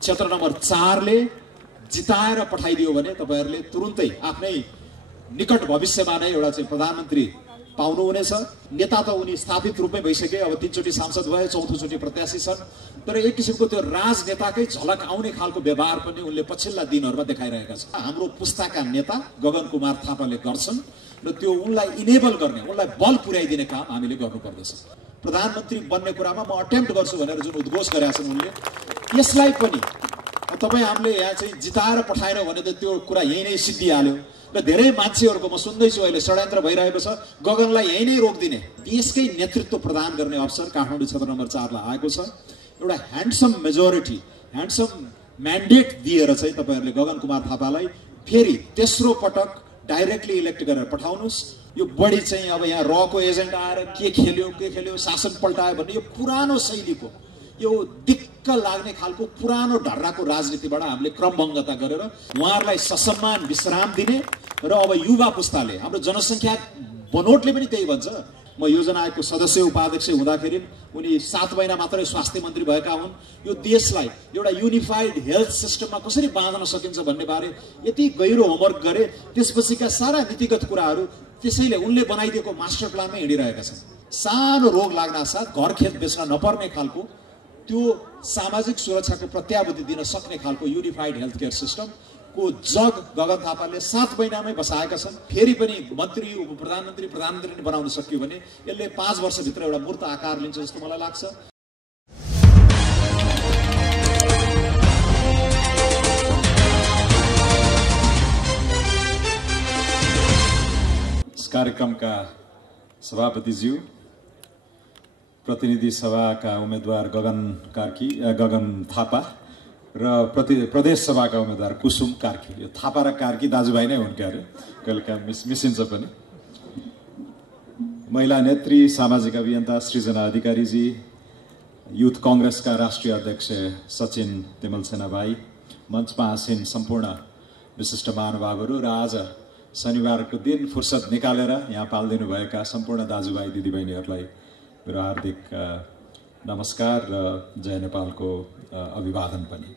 क्षेत्र नम्बर 4 ले जिताएर पठाइदियो भने तपाईहरुले तुरुन्तै आफ्नै निकट भविष्यमा नै एउटा चाहिँ प्रधानमन्त्री पाउनु हुनेछ। नेता त उनी स्थापित रूपमै भइसके, अब 3 चोटी सांसद भए, 4थो चोटी प्रत्याशी छन्। तर एक किसिमको त्यो राजनेताकै झलक आउने खालको व्यवहार पनि उनले पछिल्ला दिनहरुमा देखाइरहेका छन्। हाम्रो पुस्ताका नेता गगन कुमार थापाले गर्छन् र त्यो उनलाई इनेबल गर्ने, उनलाई बल पुर्याइदिने काम हामीले गर्नुपर्दछ। प्रधानमन्त्री बन्ने कुरामा म अटेम्प्ट गर्छु भनेर जुन उद्घोष गरेका छन् उनले, यसलाई पनि तपाई हामीले यहाँ चाहिँ जिताएर पठाएन भने त त्यो कुरा यही नै सिद्धिहाल्यो र धेरै मान्छेहरुको म सुन्दैछु अहिले षड्यन्त्र भइरहेको छ गगनलाई यही नै रोक्दिने। देशकै नेतृत्व प्रदान गर्ने अवसर काठमाडौँ क्षेत्र नम्बर 4 लाई आएको छ। एउटा ह्यान्डसम मेजोरिटी, ह्यान्डसम म्यान्डेट दिएर चाहिँ तपाईहरुले गगन कुमार थापालाई फेरि तेस्रो पटक डाइरेक्टली इलेक्ट गरेर पठाउनुस्। यो बढी चाहिँ अब यहाँ रको एजेन्ट आएर के खेल्यो शासन पल्टायो भन्ने यो पुरानो शैलीको, यो दिक्क लाग्ने खालको पुरानो ढर्राको राजनीतिबाट हामीले क्रमभङ्गता गरेर उहाँहरूलाई ससम्मान विश्राम दिने र अब युवा पुस्ताले, हाम्रो जनसङ्ख्या बनोटले पनि त्यही भन्छ। म योजना आयोगको सदस्य उपाध्यक्ष हुँदाखेरि उनी 7 महिना मात्रै स्वास्थ्य मन्त्री भएका हुन्। यो देशलाई एउटा युनिफाइड हेल्थ सिस्टममा कसरी बाँध्न सकिन्छ भन्ने बारे यति गहिरो होमवर्क गरे। त्यसपछिका सारा नीतिगत कुराहरू त्यसैले उनले बनाइदिएको मास्टर प्लानमै हिँडिरहेका छन्। सानो रोग लाग्न साथ घर खेत बेच्न नपर्ने खालको त्यो सामाजिक सुरक्षाको प्रत्याभूति दिन सक्ने खालको युनिफाइड हेल्थ केयर सिस्टम को जग गगन थापाले 7 महिनामै बसाएका छन्। फेरि पनि मन्त्री, उपप्रधानमन्त्री, प्रधानमन्त्री नै बनाउन सकियो भने यसले 5 वर्षभित्र एउटा मूर्त आकार लिन्छ जस्तो मलाई लाग्छ। इस कार्यक्रमका सभापतिज्यू, प्रतिनिधि सभाका उम्मेदवार गगन थापा र प्रदेश सभाका उम्मेदवार कुसुम कार्की, यो थापा र कार्की दाजुभाइ नै हुन् क्यारे, कहिलेकाहीँ मिसिन्छ पनि। महिला नेत्री, सामाजिक अभियन्ता सृजना अधिकारीजी, युथ कांग्रेसका राष्ट्रिय अध्यक्ष सचिन तेमलसेना भाइ, मञ्चमा आसीन सम्पूर्ण विशिष्ट महानुभावहरू र आज शनिबारको दिन फुर्सद निकालेर यहाँ पाल्दिनु भएका सम्पूर्ण दाजुभाइ दिदीबहिनीहरूलाई मेरो हार्दिक नमस्कार र जय नेपालको अभिवादन पनि।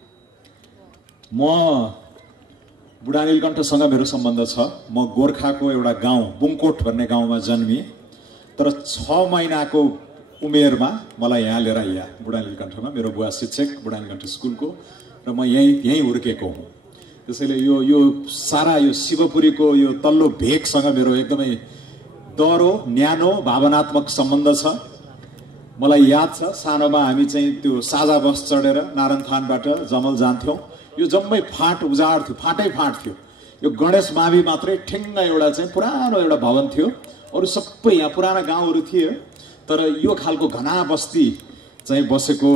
म बुढा नीलकण्ठसँग मेरो सम्बन्ध छ। म गोर्खाको एउटा गाउँ बुङकोट भन्ने गाउँमा जन्मिएँ, तर 6 महिनाको उमेरमा मलाई यहाँ लिएर आइया बुढा नीलकण्ठमा। मेरो बुवा शिक्षक बुढा नीलकण्ठ स्कुलको र म यहीँ हुर्केको हुँ। त्यसैले यो सारा यो शिवपुरीको यो तल्लो भेगसँग मेरो एकदमै डरो न्यानो भावनात्मक सम्बन्ध छ। मलाई याद छ सानोमा हामी चाहिँ त्यो साझा बस चढेर नारायणथानबाट जमल जान्थ्यौँ। यो जम्मै फाँट उजाड थियो, फाँटै फाँट थियो। यो गणेश मावि मात्रै ठिङ्ग एउटा चाहिँ पुरानो एउटा भवन थियो, अरू सबै यहाँ पुराना गाउँहरू थिए। तर यो खालको घना बस्ती चाहिँ बसेको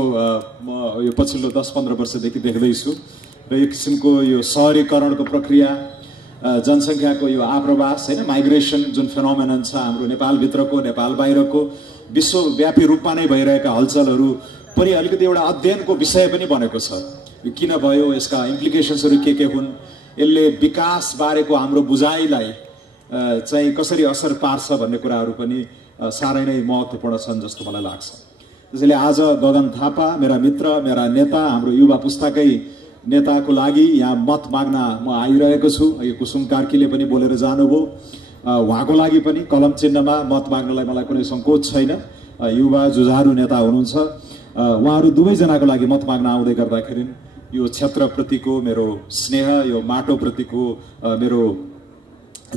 म यो पछिल्लो 10-15 वर्षदेखि देख्दैछु र यो किसिमको यो सहरीकरणको प्रक्रिया, जनसङ्ख्याको यो आप्रवास होइन, माइग्रेसन जुन फेनोमेनन छ हाम्रो नेपालभित्रको, नेपाल बाहिरको, विश्वव्यापी रूपमा नै भइरहेका हलचलहरू पनि अलिकति एउटा अध्ययनको विषय पनि बनेको छ। यो किन भयो, यसका इम्प्लिकेसन्सहरू के हुन्, यसले विकास बारेको हाम्रो बुझाइलाई चाहिँ कसरी असर पार्छ भन्ने कुराहरू पनि साह्रै नै महत्त्वपूर्ण छन् जस्तो मलाई लाग्छ। त्यसैले आज गगन थापा मेरा मित्र, मेरा नेता, हाम्रो युवा पुस्ताकै नेताको लागि यहाँ मत माग्न म आइरहेको छु। यो कुसुम कार्कीले पनि बोलेर जानुभयो। उहाँको लागि पनि कलम चिन्हमा मत माग्नलाई मलाई कुनै सङ्कोच छैन। युवा जुझारु नेता हुनुहुन्छ। उहाँहरू दुवैजनाको लागि मत माग्न आउँदै गर्दाखेरि यो क्षेत्रप्रतिको मेरो स्नेह, यो माटोप्रतिको मेरो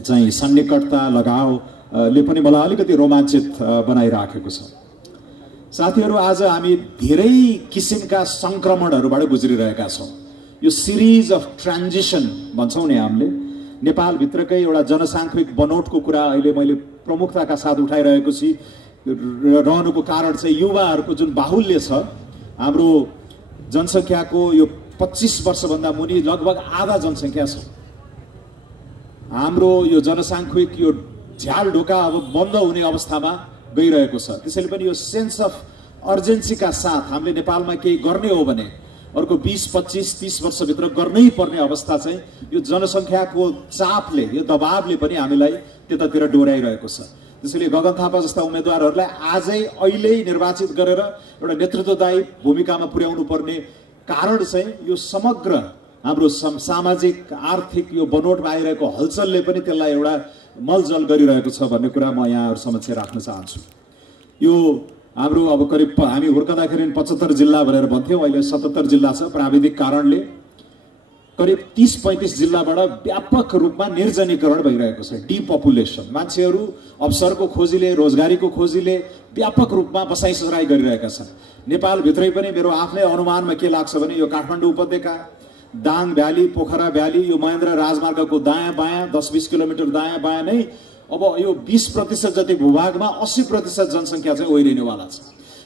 चाहिँ सन्निकटता, लगावले पनि मलाई अलिकति रोमाञ्चित बनाइराखेको छ। साथीहरू, आज हामी धेरै किसिमका सङ्क्रमणहरूबाट गुज्रिरहेका छौँ। यो सिरिज अफ ट्रान्जिसन भन्छौँ नि हामीले, नेपालभित्रकै एउटा जनसाङ्ख्यिक बनोटको कुरा अहिले मैले प्रमुखताका साथ उठाइरहेको छु। रहनुको कारण चाहिँ युवाहरूको जुन बाहुल्य छ। हाम्रो जनसङ्ख्याको यो 25 वर्षभन्दा मुनि लगभग आधा जनसङ्ख्या छ। हाम्रो यो जनसाङ्ख्यिक यो झ्याल ढोका अब बन्द हुने अवस्थामा गइरहेको छ। त्यसैले पनि यो सेन्स अफ अर्जेन्सीका साथ हामीले नेपालमा केही गर्ने हो भने अर्को 20, 25, 30 वर्षभित्र गर्नै पर्ने अवस्था चाहिँ यो जनसङ्ख्याको चापले, यो दबावले पनि हामीलाई त्यतातिर डोर्याइरहेको छ। त्यसैले गगन थापा जस्ता उम्मेदवारहरूलाई आजै अहिल्यै निर्वाचित गरेर एउटा नेतृत्वदायी भूमिकामा पुर्याउनु पर्ने कारण चाहिँ यो समग्र हाम्रो सामाजिक आर्थिक यो बनोटमा आइरहेको हलचलले पनि त्यसलाई एउटा मलजल गरिरहेको छ भन्ने कुरा म यहाँहरु समक्ष राख्न चाहन्छु। यो हाम्रो अब करिब हामी हुर्कँदाखेरि 75 जिल्ला भनेर भन्थ्यौं, अहिले 77 जिल्ला छ। प्राविधिक कारणले करिब 30-35 जिल्लाबाट व्यापक रूपमा निर्जनीकरण भइरहेको छ, डिपपुलेसन। मान्छेहरू अवसरको खोजीले, रोजगारीको खोजीले व्यापक रूपमा बसाइसराई गरिरहेका छन्। नेपाल भित्रै पनि मेरो आफ्नै अनुमानमा के लाग्छ भने यो काठमाडौँ उपत्यका, दाङ भ्याली, पोखरा भ्याली, यो महेन्द्र राजमार्गको दायाँ बायाँ 10-20 किलोमिटर दायाँ बायाँ नै अब यो 20% जति भूभागमा 80% जनसङ्ख्या चाहिँ ओइरिनेवाला छ।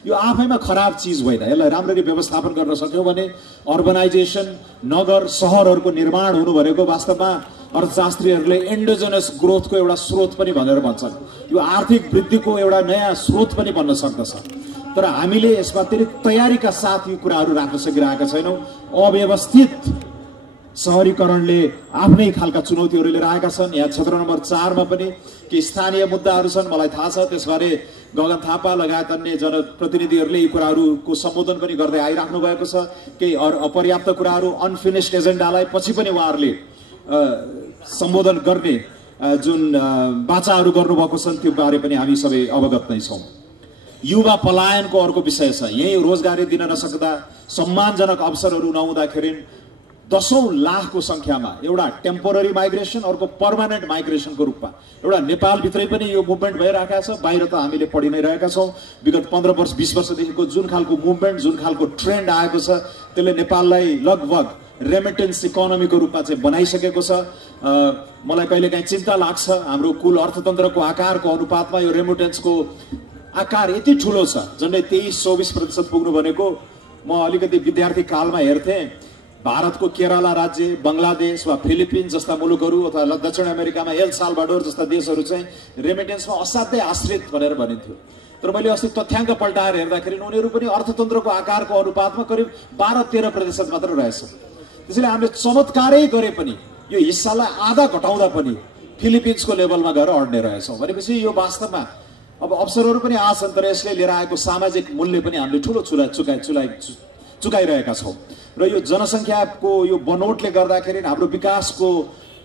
यो आफैमा खराब चीज होइन। यसलाई राम्ररी व्यवस्थापन गर्न सक्यौं भने अर्बनाइजेसन, नगर सहरहरूको निर्माण हुनु भनेको वास्तवमा अर्थशास्त्रीहरूले एन्डोजेनस ग्रोथको एउटा स्रोत पनि भनेर भन्छन्। यो आर्थिक वृद्धिको एउटा नयाँ स्रोत पनि बन्न सक्दछ। तर हामीले यसमा तयारीका साथ यी कुराहरू राख्न सकिरहेका छैनौं। अव्यवस्थित शहरीकरणले आफ्नै खालका चुनौतीहरू लिएर आएका छन्। यहाँ क्षेत्र नम्बर 4 मा पनि के स्थानीय मुद्दाहरू छन्, मलाई थाहा छ। त्यसबारे गगन थापा लगायत अन्य जनप्रतिनिधिहरूले यी कुराहरूको सम्बोधन पनि गर्दै आइराख्नु भएको छ। केही अपर्याप्त कुराहरू, अनफिनिस्ड एजेन्डालाई पछि पनि उहाँहरूले सम्बोधन गर्ने जुन बाचाहरू गर्नुभएको छन् त्यो बारे पनि हामी सबै अवगत नै छौं। युवा पलायनको अर्को विषय छ। यही रोजगारी दिन नसक्दा, सम्मानजनक अवसरहरू नहुँदाखेरि 10औं लाखको संख्यामा एउटा टेम्पोररी माइग्रेसन, अर्को पर्मानेन्ट माइग्रेसनको रूपमा एउटा नेपालभित्रै पनि यो मुभमेन्ट भइरहेको छ। बाहिर त हामीले पढि नै रहेका छौं। विगत 15 वर्ष 20 वर्षदेखिको जुन खालको मुभमेन्ट, जुन खालको ट्रेन्ड आएको छ त्यसले नेपाललाई लगभग रेमिटेन्स इकोनोमीको रूपमा चाहिँ बनाइसकेको छ। मलाई कहिलेकाहीँ चिन्ता लाग्छ हाम्रो कुल अर्थतन्त्रको आकारको अनुपातमा यो रेमिटेन्सको आकार यति ठूलो छ, झन्डै 23-24% पुग्नु भनेको। म अलिकति विद्यार्थी कालमा हेर्थे, भारतको केरला राज्य, बंगलादेश वा फिलिपिन्स जस्ता मुलुकहरू अथवा दक्षिण अमेरिकामा एल साल्भाडोर जस्ता देशहरू चाहिँ रेमिटेन्समा असाध्यै आश्रित भनेर भनिन्थ्यो। तर मैले अस्ति तथ्याङ्क पल्टाएर हेर्दाखेरि उनीहरू पनि अर्थतन्त्रको आकारको अनुपातमा करिब 12-13% मात्र रहेछ। त्यसैले हामीले चमत्कारै गरे पनि यो हिस्सालाई आधा घटाउँदा पनि फिलिपिन्सको लेभलमा गएर अड्ने रहेछौँ भनेपछि यो वास्तवमा अब अवसरहरू पनि आछन्, तर यसले लिएर आएको सामाजिक मूल्य पनि हामीले ठूलो चुकाइरहेका छौं। र यो जनसङ्ख्याको यो बनोटले गर्दाखेरि हाम्रो विकासको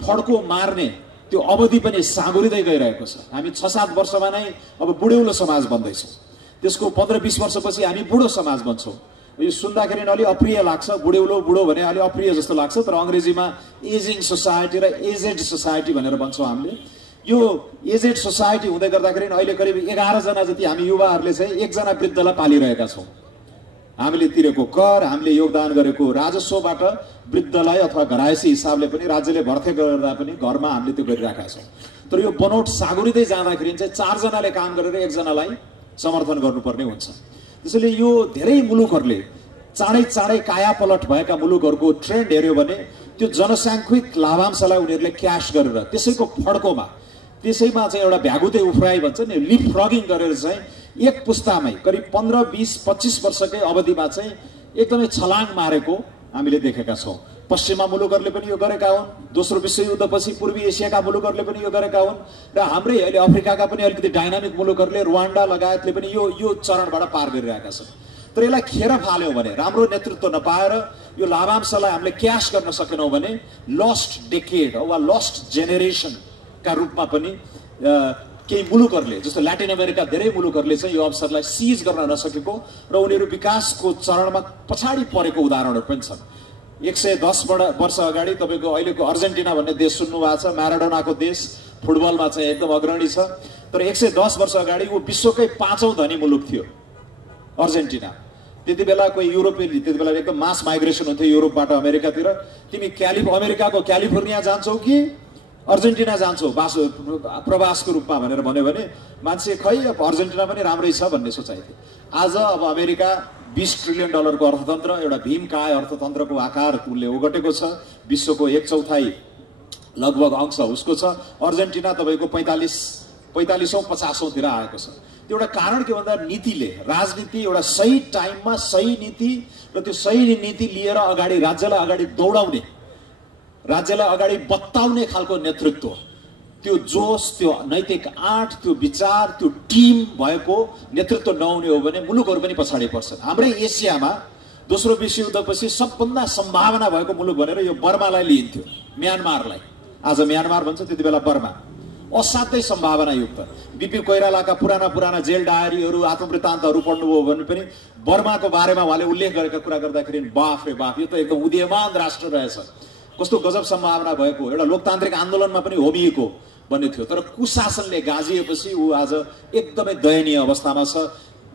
फड्को मार्ने त्यो अवधि पनि साँगुरिँदै गइरहेको छ। हामी 6-7 वर्षमा नै अब बुढेउलो समाज बन्दैछौँ। त्यसको 15-20 वर्षपछि हामी बुढो समाज बन्छौँ। यो सुन्दाखेरि अलि अप्रिय लाग्छ, बुढेउलो बुढो भने अलि अप्रिय जस्तो लाग्छ, तर अंग्रेजीमा एजिङ सोसाइटी र एजेड सोसाइटी भनेर भन्छौँ हामीले। यो एजेड सोसाइटी हुँदै गर्दाखेरि अहिले करिब 11 जना जति हामी युवाहरूले चाहिँ एकजना वृद्धलाई पालिरहेका छौँ। हामीले तिरेको कर, हामीले योगदान गरेको राजस्वबाट वृद्धलाई अथवा घरायसी हिसाबले पनि राज्यले भर्ती गर्दा पनि घरमा हामीले त्यो गरिरहेका छौँ। तर यो बनोट साँगुरिँदै जाँदाखेरि चाहिँ 4 जनाले काम गरेर 1 जनालाई समर्थन गर्नुपर्ने हुन्छ। त्यसैले यो धेरै मुलुकहरूले चाँडै कायापलट भएका मुलुकहरूको ट्रेन्ड हेर्यो भने त्यो जनसाङ्ख्यिक लाभांशलाई उनीहरूले क्याश गरेर त्यसैमा चाहिँ एउटा भ्यागुते उफ्राइ भन्छ नि, लिप फ्रगिङ गरेर चाहिँ एक पुस्तामै करिब 15-20-25 वर्षकै अवधिमा चाहिँ एकदमै छलाङ मारेको हामीले देखेका छौँ। पश्चिमा मुलुकहरूले पनि यो गरेका हुन्, दोस्रो विश्वयुद्धपछि पूर्वी एसियाका मुलुकहरूले पनि यो गरेका हुन्, र हाम्रै अहिले अफ्रिकाका पनि अलिकति डाइनामिक मुलुकहरूले, रुवान्डा लगायतले पनि यो चरणबाट पार गरिरहेका छन्। तर यसलाई खेर फाल्यौं भने, राम्रो नेतृत्व नपाएर यो लाभांशलाई हामीले क्याश गर्न सकेनौं भने लस्ट डेकेड वा लस्ट जेनेरेसन का रूपमा पनि केही मुलुकहरूले, जस्तो ल्याटिन अमेरिका धेरै मुलुकहरूले चाहिँ यो अवसरलाई सिज गर्न नसकेको र उनीहरू विकासको चरणमा पछाडि परेको उदाहरणहरू पनि छन्। 110 वर्ष अगाडि तपाईको अहिलेको अर्जेन्टिना भन्ने देश सुन्नु भएको छ, म्याराडोनाको देश, फुटबलमा चाहिँ एकदम अग्रणी छ। तर 110 वर्ष अगाडि वो विश्वकै 5औं धनी मुलुक थियो अर्जेन्टिना। त्यति बेला कोही युरोपेली, त्यति बेला एकदम मास माइग्रेसन हुन्थ्यो युरोपबाट अमेरिकातिर। तिमी अमेरिकाको क्यालिफोर्निया जान्छौ कि अर्जेन्टिना जान्छौ प्रवासको रूपमा भनेर भन्यो भने मान्छे खै अब अर्जेन्टिना पनि राम्रै छ भन्ने सोचाइ थियो। आज अब अमेरिका $20 ट्रिलियन को अर्थतन्त्र, एउटा भीमकाय अर्थतन्त्रको आकार उसले ओगटेको छ। विश्वको 1/4 लगभग अंश उसको छ। अर्जेन्टिना तपाईको 45औं 50औं तिर आएको छ। त्यो एउटा कारण के भन्दा नीतिले, राजनीति एउटा सही टाइममा सही नीति र त्यो सही नीति लिएर अगाडि राज्यलाई अगाडि दौडाउने, राज्यलाई अगाडि बताउने खालको नेतृत्व, त्यो जोश, त्यो नैतिक आँट, त्यो विचार, त्यो टिम भएको नेतृत्व नहुने हो भने मुलुकहरू पनि पछाडि पर्छन्। हाम्रै एसियामा दोस्रो विश्वयुद्धपछि सबभन्दा सम्भावना भएको मुलुक भनेर यो बर्मालाई लिइन्थ्यो, म्यानमारलाई। आज म्यानमार भन्छ, त्यति बेला बर्मा। असाध्यै सम्भावनायुक्त। बिपी कोइरालाका पुराना जेल डायरीहरू, आत्मवृत्तान्तहरू पढ्नुभयो भने पनि बर्माको बारेमा उहाँले उल्लेख गरेका कुरा गर्दाखेरि बाफ रे बाफ, यो त एकदम उदीयमान राष्ट्र रहेछ, कस्तो गजब सम्भावना भएको, एउटा लोकतान्त्रिक आन्दोलनमा पनि होमिएको भन्ने थियो। तर कुशासनले गाजिएपछि ऊ आज एकदमै दयनीय अवस्थामा छ।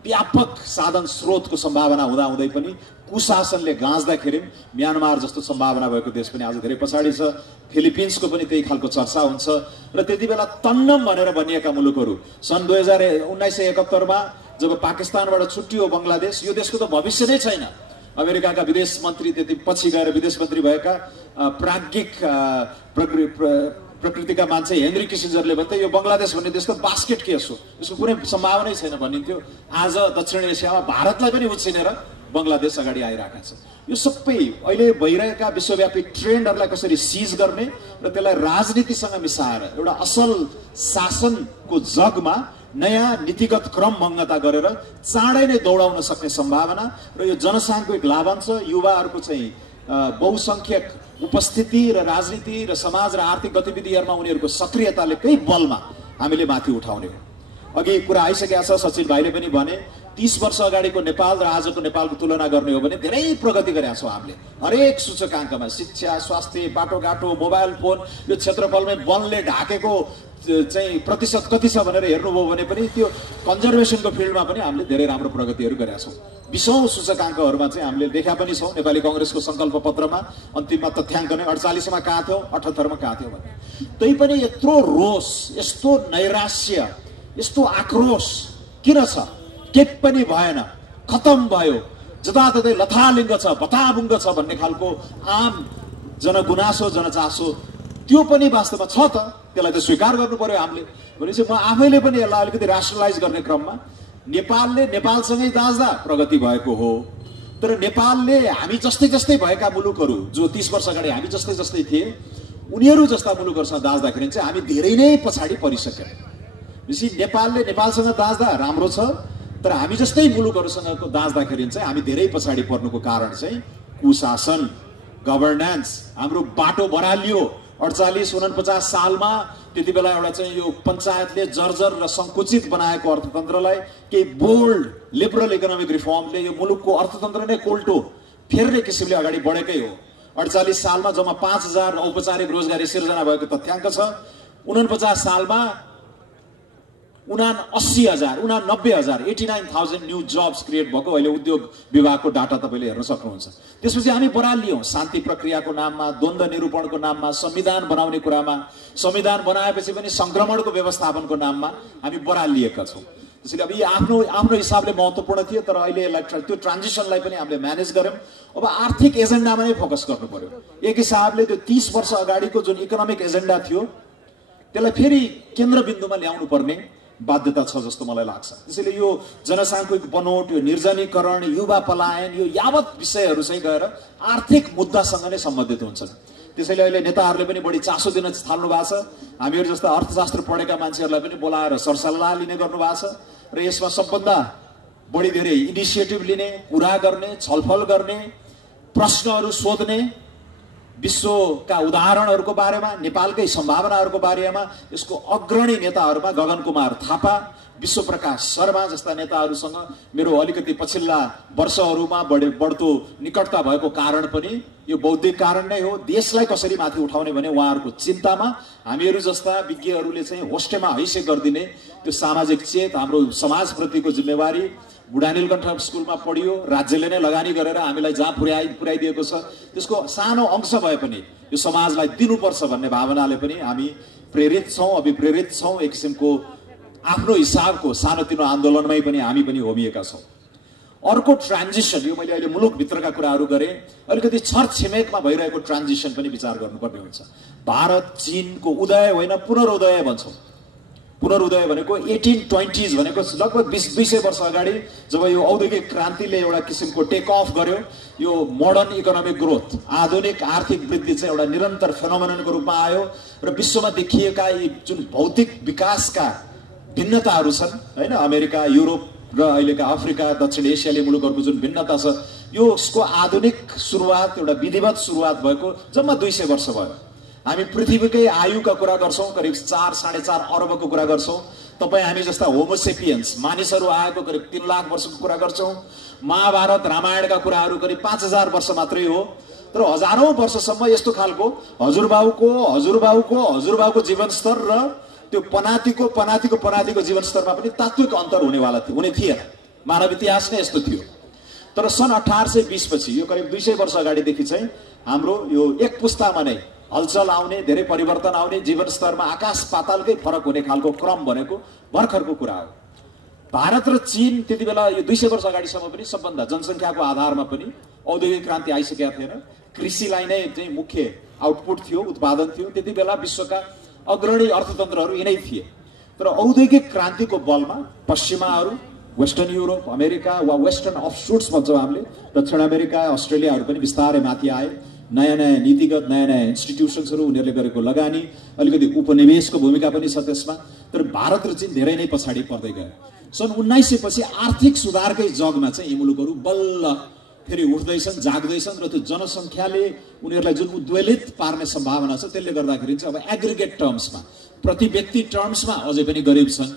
व्यापक साधन स्रोतको सम्भावना हुँदाहुँदै पनि कुशासनले गाँच्दाखेरि म्यानमार जस्तो सम्भावना भएको देश पनि आज धेरै पछाडि छ। फिलिपिन्सको पनि त्यही खालको चर्चा हुन्छ। र त्यति बेला तन्नम भनेर भनिएका मुलुकहरू सन् 1971 मा जब पाकिस्तानबाट छुट्टियो बङ्गलादेश, यो देशको त भविष्य नै छैन। अमेरिकाका विदेश मन्त्री त्यति पछि गएर विदेश मन्त्री भएका प्राज्ञिक प्रकृतिका मान्छे हेनरी किसिन्जरले भन्थे यो बङ्गलादेश भन्ने देश त बास्केट केस हो, यसको कुनै सम्भावनै छैन भनिन्थ्यो। आज दक्षिण एसियामा भारतलाई पनि उछिनेर बङ्गलादेश अगाडि आइरहेका छ। यो सबै अहिले भइरहेका विश्वव्यापी ट्रेन्डहरूलाई कसरी सिज गर्ने र त्यसलाई राजनीतिसँग मिसाएर एउटा असल शासनको जगमा नयाँ नीतिगत क्रम भङ्गता गरेर चाँडै नै दौडाउन सक्ने सम्भावना र यो जनसाङ्ख्यिक लाभांश, युवाहरूको चाहिँ बहुसंख्यक उपस्थिति र राजनीति र समाज र आर्थिक गतिविधिहरूमा उनीहरूको सक्रियताकै बलमा हामीले माथि उठाउने हो। अघि कुरा आइसकेको छ, सचिन भाइले पनि भने 30 वर्ष अगाडिको नेपाल र आजको नेपालको तुलना गर्ने हो भने धेरै प्रगति गरेका छौँ हामीले। हरेक सूचकाङ्कमा शिक्षा, स्वास्थ्य, बाटोघाटो, मोबाइल फोन, यो क्षेत्रफलमै वनले ढाकेको चाहिँ प्रतिशत कति छ भनेर हेर्नुभयो भने पनि त्यो कन्जर्भेसनको फिल्डमा पनि हामीले धेरै राम्रो प्रगतिहरू गरेका छौँ। 20औं सूचकाङ्कहरूमा चाहिँ हामीले देखा पनि छौँ। नेपाली कांग्रेसको संकल्प पत्रमा अन्तिममा तथ्याङ्क नै 48 मा कहाँ थियो, 78 मा कहाँ थियो भने। तै पनि यत्रो रोष, यस्तो नैराश्य, यस्तो आक्रोश किन छ? केही पनि भएन, खतम भयो, जताततै लथालिङ्ग छ, भताभुङ्ग छ भन्ने खालको आम जनगुनासो, जनचासो त्यो पनि वास्तवमा छ त, त्यसलाई त स्वीकार गर्नु पर्यो हामीले। भनेपछि म आफैले पनि यसलाई अलिकति राष्ट्रलाइज गर्ने क्रममा नेपालले नेपालसँगै दाँच्दा प्रगति भएको हो, तर नेपालले हामी जस्तै भएका मुलुकहरू जो 30 वर्ष अगाडि हामी जस्तै थिए उनीहरू जस्ता मुलुकहरूसँग दाँच्दाखेरि चाहिँ हामी धेरै नै पछाडि परिसक्यौँ। त्यसै नेपालले नेपालसँग दाँच्दा राम्रो छ, तर हामी जस्तै मुलुकहरूसँगको दाँच्दाखेरि चाहिँ हामी धेरै पछाडि पर्नुको कारण चाहिँ कुशासन, गभर्नेन्स, हाम्रो बाटो बरालियो। 48-49 सालमा त्यति बेला एउटा चाहिँ यो पञ्चायतले जर्जर र सङ्कुचित बनाएको अर्थतन्त्रलाई केही बोल्ड लिबरल इकोनोमिक रिफर्मले यो मुलुकको अर्थतन्त्र नै कोल्टो फेर्ने किसिमले अगाडि बढेकै हो। 48 सालमा जम्मा 5000 औपचारिक रोजगारी सिर्जना भएको तथ्याङ्क छ। 49 सालमा 89,000 89,000 न्यू जब्स क्रिएट भएको अहिले उद्योग विभागको डाटा तपाईँले हेर्न सक्नुहुन्छ। त्यसपछि हामी बरालियौँ शान्ति प्रक्रियाको नाममा, द्वन्द्व निरूपणको नाममा, संविधान बनाउने कुरामा, संविधान बनाएपछि पनि संक्रमणको व्यवस्थापनको नाममा हामी बरालिएका छौँ। त्यसैले अब यो आफ्नो हिसाबले महत्त्वपूर्ण थियो, तर अहिले यसलाई त्यो ट्रान्जिसनलाई पनि हामीले म्यानेज गऱ्यौँ। अब आर्थिक एजेन्डामा नै फोकस गर्नु पर्यो। एक हिसाबले त्यो 30 वर्ष अगाडिको जुन इकोनोमिक एजेन्डा थियो त्यसलाई फेरि केन्द्रबिन्दुमा ल्याउनु पर्ने बाध्यता छ जस्तो मलाई लाग्छ। त्यसैले यो जनसाङ्ख्यिक बनोट, यो निर्जनीकरण, युवा पलायन, यो यावत विषयहरू चाहिँ गएर आर्थिक मुद्दासँग नै सम्बन्धित हुन्छन्। त्यसैले अहिले नेताहरूले पनि बढी चासो दिन थाल्नु भएको छ। हामीहरू जस्ता अर्थशास्त्र पढेका मान्छेहरूलाई पनि बोलाएर सरसल्लाह लिने गर्नु भएको छ र यसमा सबभन्दा बढी धेरै इनिसिएटिभ लिने, कुरा गर्ने, छलफल गर्ने, प्रश्नहरू सोध्ने, विश्वका उदाहरणहरूको बारेमा, नेपालकै सम्भावनाहरूको बारेमा यसको अग्रणी नेताहरूमा गगन कुमार थापा, विश्वप्रकाश शर्मा जस्ता नेताहरूसँग मेरो अलिकति पछिल्ला वर्षहरूमा बढ्दो निकटता भएको कारण पनि यो बौद्धिक कारण नै हो। देशलाई कसरी माथि उठाउने भने उहाँहरूको चिन्तामा हामीहरू जस्ता विज्ञहरूले चाहिँ होस्टेमा हैसे गरिदिने त्यो सामाजिक चेत, हाम्रो समाजप्रतिको जिम्मेवारी, बुढा नीलकण्ठ स्कुलमा पढियो, राज्यले नै लगानी गरेर हामीलाई जहाँ पुर्याइदिएको छ त्यसको सानो अंश भए पनि यो समाजलाई दिनुपर्छ भन्ने भावनाले पनि हामी प्रेरित छौँ, अभिप्रेरित छौँ। एक किसिमको आफ्नो हिसाबको सानोतिनो आन्दोलनमै पनि हामी पनि होमिएका छौँ। अर्को ट्रान्जिसन, यो मैले अहिले मुलुकभित्रका कुराहरू गरेँ, अलिकति छरछिमेकमा भइरहेको ट्रान्जिसन पनि विचार गर्नुपर्ने हुन्छ। भारत चीनको उदय होइन, पुनरुदय भन्छौँ। पुनरुदय भनेको 1820s भनेको लगभग 200 वर्ष अगाडि जब यो औद्योगिक क्रान्तिले एउटा किसिमको टेक अफ गर्यो, यो मोडर्न इकोनोमिक ग्रोथ, आधुनिक आर्थिक वृद्धि चाहिँ एउटा निरन्तर फेनोमेननको रूपमा आयो र विश्वमा देखिएका यी जुन भौतिक विकासका भिन्नताहरू छन् हैन, अमेरिका, युरोप र अहिलेका अफ्रिका, दक्षिण एसियाली मुलुकहरूको जुन भिन्नता छ यसको आधुनिक सुरुवात, एउटा विधिवत सुरुवात भएको जम्मा 200 वर्ष भयो। हामी पृथ्वीकै आयुका कुरा गर्छौं, करिब 4-4.5 अरबको कुरा गर्छौं। तपाईँ हामी जस्ता होमोसेपियन्स मानिसहरू आएको करिब 3 लाख वर्षको कुरा गर्छौं। महाभारत रामायणका कुराहरू करिब 5000 वर्ष मात्रै हो। तर हजारौं वर्षसम्म यस्तो खालको हजुरबाउको जीवनस्तर र त्यो पनातिको जीवनस्तरमा पनि तात्विक अन्तर हुने थिएन। मानव इतिहास नै यस्तो थियो। तर सन् 1820 पछि, यो करिब 200 वर्ष अगाडिदेखि चाहिँ हाम्रो यो एक पुस्तामा नै हलचल आउने, धेरै परिवर्तन आउने, जीवनस्तरमा आकाश पातालकै फरक हुने खालको क्रम भनेको भर्खरको कुरा हो। भारत र चीन त्यति बेला यो 200 वर्ष अगाडिसम्म पनि सबभन्दा जनसङ्ख्याको आधारमा पनि औद्योगिक क्रान्ति आइसकेका थिएन। कृषिलाई नै चाहिँ मुख्य आउटपुट थियो, उत्पादन थियो। त्यति बेला विश्वका अग्रणी अर्थतन्त्रहरू यिनै थिए। तर औद्योगिक क्रान्तिको बलमा पश्चिमाहरू, वेस्टर्न युरोप, अमेरिका वा वेस्टर्न अफशुट्स भन्छौँ हामीले, दक्षिण अमेरिका, अस्ट्रेलियाहरू पनि बिस्तारै माथि आए। नयाँ नीतिगत नयाँ इन्स्टिट्युसन्सहरू, उनीहरूले गरेको लगानी, अलिकति उपनिवेशको भूमिका पनि छ त्यसमा। तर भारत र चीन धेरै नै पछाडि पर्दै गयो। सन् 1900 पछि आर्थिक सुधारकै जगमा चाहिँ यी मुलुकहरू बल्ल फेरि उठ्दैछन्, जाग्दैछन् र त्यो जनसङ्ख्याले उनीहरूलाई जुन उद्वेलित पार्ने सम्भावना छ, त्यसले गर्दाखेरि चाहिँ अब एग्रिगेट टर्म्समा, प्रति व्यक्ति टर्म्समा अझै पनि गरिब छन्।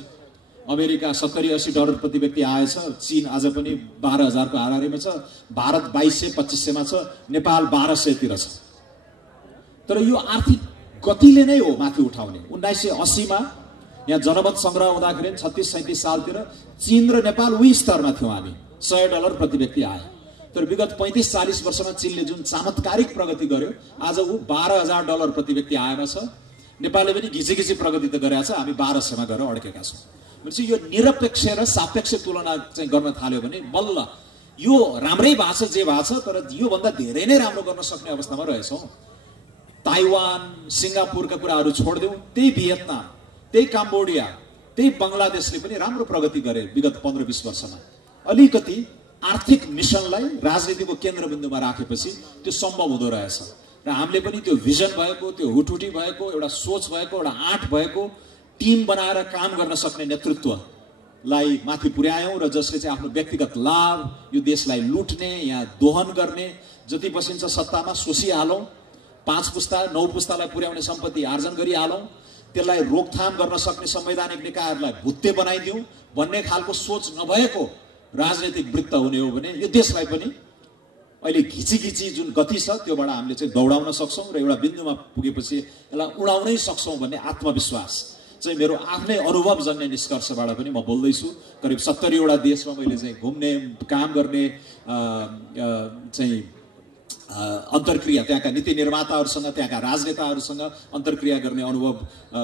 अमेरिका $70-80 प्रति व्यक्ति आएछ, चीन आज पनि 12,000 को हाराहारीमा छ, भारत 2200-2500 छ, नेपाल 1200 छ। तर यो आर्थिक गतिले नै हो माथि उठाउने। 1980 मा यहाँ जनमत संग्रह हुँदाखेरि 36-37 सालतिर चीन र नेपाल उही स्तरमा थियौँ हामी, $100 प्रति व्यक्ति आए। तर विगत 35-40 वर्षमा चीनले जुन चमत्कारिक प्रगति गर्यो, आज ऊ $12,000 प्रति व्यक्ति आएमा छ। नेपालले पनि घिची प्रगति त गरेका छ, हामी 1200 मा गएर अड्केका छौँ। भनेपछि यो निरपेक्ष र सापेक्ष तुलना चाहिँ गर्न थाल्यो भने बल्ल यो राम्रै भएको छ जे भएको छ, तर योभन्दा धेरै नै राम्रो गर्न सक्ने अवस्थामा रहेछौँ। ताइवान, सिङ्गापुरका कुराहरू छोडिदेऊ, त्यही भियतनाम, त्यही कम्बोडिया, त्यही बङ्गलादेशले पनि राम्रो प्रगति गरे विगत 15-20 वर्षमा। अलिकति आर्थिक मिसनलाई राजनीतिको केन्द्रबिन्दुमा राखेपछि त्यो सम्भव हुँदो रहेछ। र हामीले पनि त्यो भिजन भएको, त्यो हुटहुटी भएको, एउटा सोच भएको, एउटा आँट भएको, टिम बनाएर काम गर्न सक्ने नेतृत्वलाई माथि पुर्यायौँ र जसले चाहिँ आफ्नो व्यक्तिगत लाभ, यो देशलाई लुट्ने, यहाँ दोहन गर्ने, जति बसिन्छ सत्तामा सोसिहालौँ, 5 पुस्ता 9 पुस्तालाई पुर्याउने सम्पत्ति आर्जन गरिहालौँ, त्यसलाई रोकथाम गर्न सक्ने संवैधानिक निकायहरूलाई भुत्ते बनाइदिउँ भन्ने खालको सोच नभएको राजनीतिक वृत्त हुने हो भने यो देशलाई पनि अहिले घिची जुन गति छ त्योबाट हामीले चाहिँ दौडाउन सक्छौँ र एउटा बिन्दुमा पुगेपछि यसलाई उडाउनै सक्छौँ भन्ने आत्मविश्वास चाहिँ मेरो आफ्नै अनुभवजन्य निष्कर्षबाट पनि म बोल्दैछु। करिब 70 वटा देशमा मैले चाहिँ घुम्ने, काम गर्ने चाहिँ अन्तर्क्रिया, त्यहाँका नीति निर्माताहरूसँग, त्यहाँका राजनेताहरूसँग अन्तर्क्रिया गर्ने अनुभव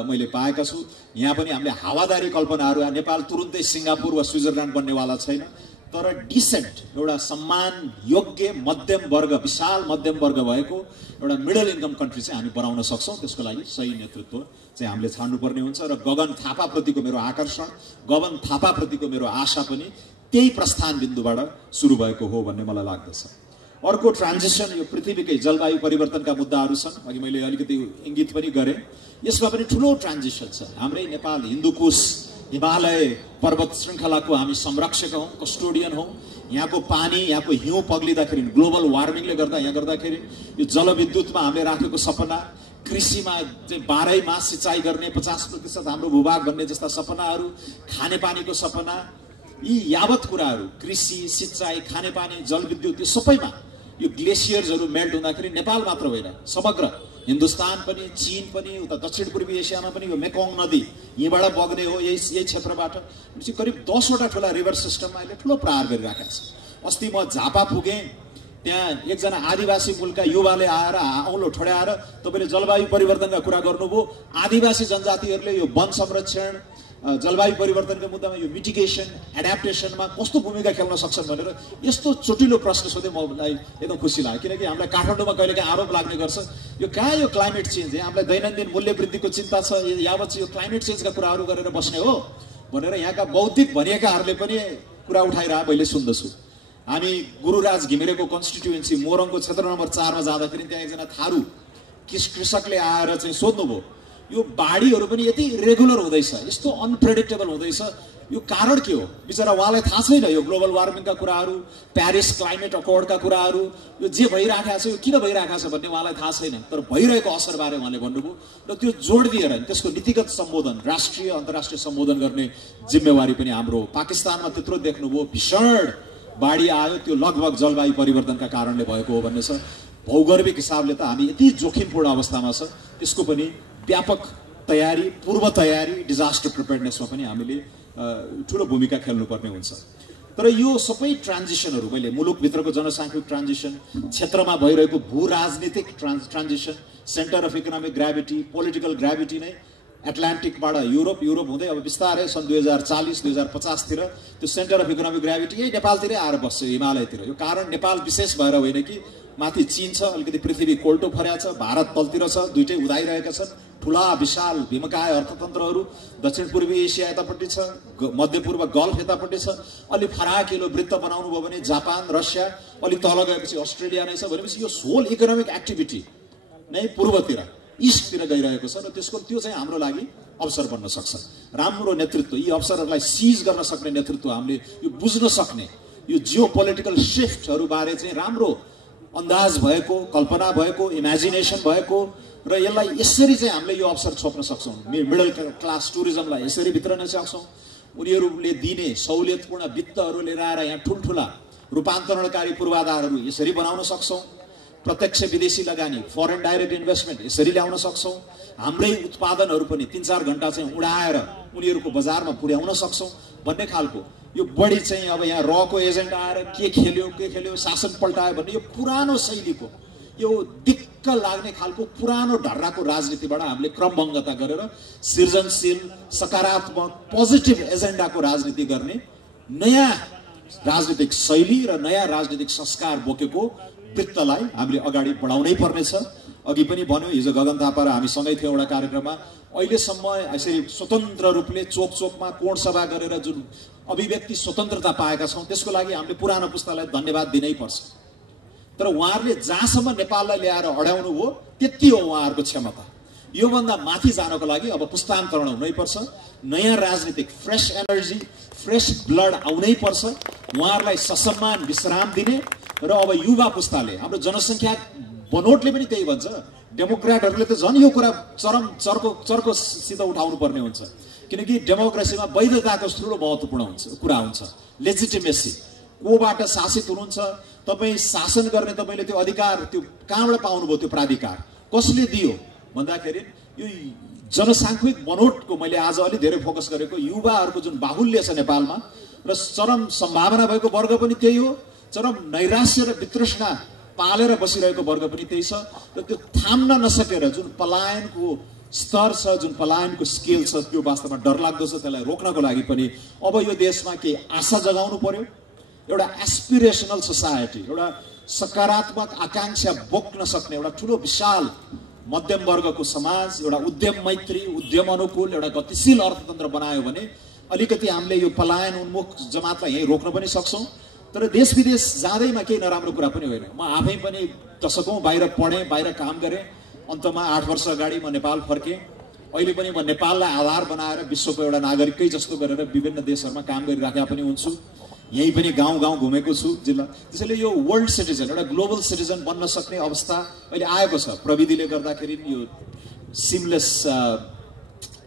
मैले पाएका छु। यहाँ पनि हामीले हावादारी कल्पनाहरू, नेपाल तुरुन्तै सिङ्गापुर वा स्विजरल्यान्ड बन्नेवाला छैन, तर डिसेन्ट एउटा सम्मान योग्य मध्यम वर्ग, विशाल मध्यम वर्ग भएको एउटा मिडल इन्कम कन्ट्री चाहिँ हामी बनाउन सक्छौँ। त्यसको लागि सही नेतृत्व चाहिँ हामीले छान्नुपर्ने हुन्छ र गगन थापाप्रतिको मेरो आकर्षण, गगन थापाप्रतिको मेरो आशा पनि त्यही प्रस्थान बिन्दुबाट सुरु भएको हो भन्ने मलाई लाग्दछ। अर्को ट्रान्जिसन यो पृथ्वीकै जलवायु परिवर्तनका मुद्दाहरू छन्, अघि मैले अलिकति इङ्गित पनि गरेँ। यसमा पनि ठुलो ट्रान्जिसन छ। हाम्रै नेपाल हिन्दुकुश हिमालय पर्वत श्रृङ्खलाको हामी संरक्षक हौँ, कस्टोडियन हौँ। यहाँको पानी, यहाँको हिउँ पग्लिँदाखेरि, ग्लोबल वार्मिङले गर्दा यहाँ गर्दाखेरि यो जलविद्युतमा हामीले राखेको सपना, कृषिमा चाहिँ 12 मास सिँचाइ गर्ने 50% हाम्रो भूभाग भन्ने जस्ता सपनाहरू, खानेपानीको सपना, यी यावत कुराहरू कृषि, सिँचाइ, खानेपानी, जलविद्युत यो सबैमा यो ग्लेसियर्सहरू मेल्ट हुँदाखेरि नेपाल मात्र होइन, समग्र हिन्दुस्तान पनि, चीन पनि, उता दक्षिण पूर्वी एसियामा पनि यो मेकोङ नदी यहीँबाट बग्ने हो, यही क्षेत्रबाट। करिब 10 वटा ठुला रिभर सिस्टममा अहिले ठुलो प्रहार गरिराखेको छ। अस्ति म झापा पुगेँ, त्यहाँ एकजना आदिवासी मूलका युवाले आएर औँलो ठड्याएर तपाईँले जलवायु परिवर्तनका कुरा गर्नुभयो, आदिवासी जनजातिहरूले यो वन संरक्षण, जलवायु परिवर्तनको मुद्दामा यो मिटिगेसन, एडाप्टेसनमा कस्तो भूमिका खेल्न सक्छन् भनेर यस्तो चोटिलो प्रश्न सोधे मलाई एकदम खुसी लाग्यो। किनकि हामीलाई काठमाडौँमा कहिलेकाहीँ आरोप लाग्ने गर्छ यो कहाँ यो क्लाइमेट चेन्ज, हामीलाई दैनन्दिन मूल्य वृद्धिको चिन्ता छ, यावत चाहिँ यो क्लाइमेट चेन्जका कुराहरू गरेर बस्ने हो भनेर यहाँका बौद्धिक भनिएकाहरूले पनि कुरा उठाइरहे मैले सुन्दछु। हामी गुरुराज घिमिरेको कन्स्टिट्युएन्सी मोरङको क्षेत्र नम्बर 4 मा जाँदाखेरि त्यहाँ एकजना थारू कृषकले आएर चाहिँ सोध्नुभयो यो बाढीहरू पनि यति रेगुलर हुँदैछ, यस्तो अनप्रेडिक्टेबल हुँदैछ, यो कारण के हो बिचरा उहाँलाई थाहा छैन यो ग्लोबल वार्मिङका कुराहरू प्यारिस क्लाइमेट अकर्डका कुराहरू यो जे भइराखेको छ यो किन भइराखेको छ भन्ने उहाँलाई थाहा छैन तर भइरहेको असरबारे उहाँले भन्नुभयो र त्यो जोड दिएर त्यसको नीतिगत सम्बोधन राष्ट्रिय अन्तर्राष्ट्रिय सम्बोधन गर्ने जिम्मेवारी पनि हाम्रो हो पाकिस्तानमा त्यत्रो देख्नुभयो भीषण बाढी आयो त्यो लगभग जलवायु परिवर्तनका कारणले भएको हो भन्ने छ भौगोलिक हिसाबले त हामी यति जोखिमपूर्ण अवस्थामा छ त्यसको पनि व्यापक तयारी पूर्व तयारी डिजास्टर प्रिपेयर्डनेसमा पनि हामीले ठुलो भूमिका खेल्नुपर्ने हुन्छ तर यो सबै ट्रान्जिसनहरू मैले मुलुकभित्रको जनसाङ्ख्यिक ट्रान्जिसन क्षेत्रमा भइरहेको भू राजनीतिक transition centre of economic gravity political gravity नै एटलान्टिकबाट युरोप हुँदै अब बिस्तारै सन् 2040-2050 तिर त्यो सेन्टर अफ इकोनोमिक ग्राभिटी यही नेपालतिरै आएर बस्छ हिमालयतिर यो कारण नेपाल विशेष भएर होइन कि माथि चीन छ अलिकति पृथ्वी कोल्टो फर्या छ भारत तलतिर छ दुईटै उदाइरहेका छन् ठुला विशाल भीमकाय अर्थतन्त्रहरू दक्षिण पूर्वी एसिया यतापट्टि छ मध्यपूर्व गल्फ यतापट्टि छ अलि फराकिलो वृत्त बनाउनु भयो भने जापान रसिया अलि तल गएपछि अस्ट्रेलिया नै छ भनेपछि यो होल इकोनोमिक एक्टिभिटी नै पूर्वतिर इस्टतिर गइरहेको छ र त्यसको त्यो चाहिँ हाम्रो लागि अवसर बन्न सक्छ राम्रो नेतृत्व यी अवसरहरूलाई सिज गर्न सक्ने नेतृत्व हामीले यो बुझ्न सक्ने यो जियो पोलिटिकल सिफ्टहरू बारे चाहिँ राम्रो अन्दाज भएको कल्पना भएको इमेजिनेसन भएको र यसलाई यसरी चाहिँ हामीले यो अवसर छोप्न सक्छौँ मिडल क्लास टुरिज्मलाई यसरी भित्रन सक्छौँ उनीहरूले दिने सहुलियतपूर्ण वित्तहरू लिएर आएर यहाँ ठुल्ठुला रूपान्तरणकारी पूर्वाधारहरू यसरी बनाउन सक्छौँ प्रत्यक्ष विदेशी लगानी फरेन डाइरेक्ट इन्भेस्टमेन्ट यसरी ल्याउन सक्छौँ हाम्रै उत्पादनहरू पनि 3-4 घण्टा चाहिँ उडाएर उनीहरूको बजारमा पुर्याउन सक्छौँ भन्ने खालको यो बढी चाहिँ अब यहाँ रको एजेन्डा आएर के खेल्यो शासन पल्टायो भन्ने यो पुरानो शैलीको यो दिक्क लाग्ने खालको पुरानो ढर्राको राजनीतिबाट हामीले क्रमभङ्गता गरेर सृजनशील सकारात्मक पोजिटिभ एजेन्डाको राजनीति गर्ने नयाँ राजनीतिक शैली र नयाँ राजनीतिक संस्कार बोकेको वृत्तलाई हामीले अगाडि बढाउनै पर्नेछ अघि पनि भन्यो हिजो गगन थापा र हामी सँगै थियौँ एउटा कार्यक्रममा अहिलेसम्म यसरी स्वतन्त्र रूपले चोकमा कोण सभा गरेर जुन अभिव्यक्ति स्वतन्त्रता पाएका छौँ त्यसको लागि हामीले पुरानो पुस्तालाई धन्यवाद दिनै पर्छ तर उहाँहरूले जहाँसम्म नेपाललाई ल्याएर अड्याउनु हो त्यति हो उहाँहरूको क्षमता योभन्दा माथि जानको लागि अब पुस्तान्तरण हुनैपर्छ नयाँ राजनीतिक फ्रेस एनर्जी फ्रेस ब्लड आउनै पर्छ उहाँहरूलाई ससम्मान विश्राम दिने र अब युवा पुस्ताले हाम्रो जनसङ्ख्या बनोटले पनि त्यही भन्छ डेमोक्रेटहरूले त झन् यो कुरा चर्कोसित उठाउनु पर्ने हुन्छ किनकि डेमोक्रेसीमा वैधताको ठुलो महत्त्वपूर्ण कुरा हुन्छ लेजिटिमेसी कोबाट शासित हुनुहुन्छ तपाईँ शासन गर्ने तपाईँले त्यो अधिकार त्यो कहाँबाट पाउनुभयो त्यो प्राधिकार कसले दियो भन्दाखेरि यो जनसाङ्ख्यिक बनोटको मैले आज अलि धेरै फोकस गरेको युवाहरूको जुन बाहुल्य छ नेपालमा र चरम सम्भावना भएको वर्ग पनि त्यही हो चरम नैराश्य र वितृष्णा पालेर बसिरहेको वर्ग पनि त्यही छ र त्यो थाम्न नसकेर जुन पलायनको स्तर छ जुन पलायनको स्केल छ त्यो वास्तवमा डरलाग्दो छ त्यसलाई रोक्नको लागि पनि अब यो देशमा केही आशा जगाउनु पर्यो एउटा एस्पिरेसनल सोसाइटी एउटा सकारात्मक आकांक्षा बोक्न सक्ने एउटा ठुलो विशाल मध्यम वर्गको समाज एउटा उद्यम मैत्री उद्यम अनुकूल एउटा गतिशील अर्थतन्त्र बनायो भने अलिकति हामीले यो पलायन उन्मुख जमातलाई यहीँ रोक्न पनि सक्छौँ तर देश विदेश जाँदैमा केही नराम्रो कुरा पनि होइन म आफै पनि दशकौँ बाहिर पढेँ बाहिर काम गरेँ अन्तमा 8 वर्ष अगाडि म नेपाल फर्केँ अहिले पनि म नेपाललाई आधार बनाएर विश्वको एउटा नागरिकै जस्तो गरेर विभिन्न देशहरूमा काम गरिराखेका पनि हुन्छु यहीँ पनि गाउँ घुमेको छु जिल्ला त्यसैले यो वर्ल्ड सिटिजन एउटा ग्लोबल सिटिजन बन्न सक्ने अवस्था अहिले आएको छ प्रविधिले गर्दाखेरि यो सिमलेस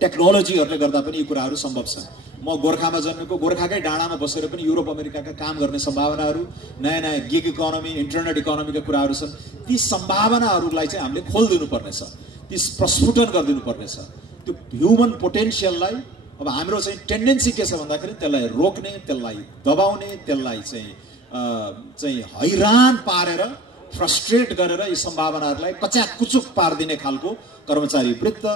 टेक्नोलोजीहरूले गर्दा पनि यो कुराहरू सम्भव छ म गोर्खामा जन्मेको गोर्खाकै डाँडामा बसेर पनि युरोप अमेरिकाका काम गर्ने सम्भावनाहरू नयाँ नयाँ गिग इकोनोमी इन्टरनेट इकोनोमीका कुराहरू छन् ती सम्भावनाहरूलाई चाहिँ हामीले खोलिदिनु पर्नेछ ती प्रस्फुटन गरिदिनु पर्नेछ त्यो ह्युमन पोटेन्सियललाई अब हाम्रो चाहिँ टेन्डेन्सी के छ भन्दाखेरि त्यसलाई रोक्ने त्यसलाई दबाउने त्यसलाई चाहिँ हैरान पारेर फ्रस्ट्रेट गरेर यी सम्भावनाहरूलाई कच्याकुचुक पारिदिने खालको कर्मचारी वृत्त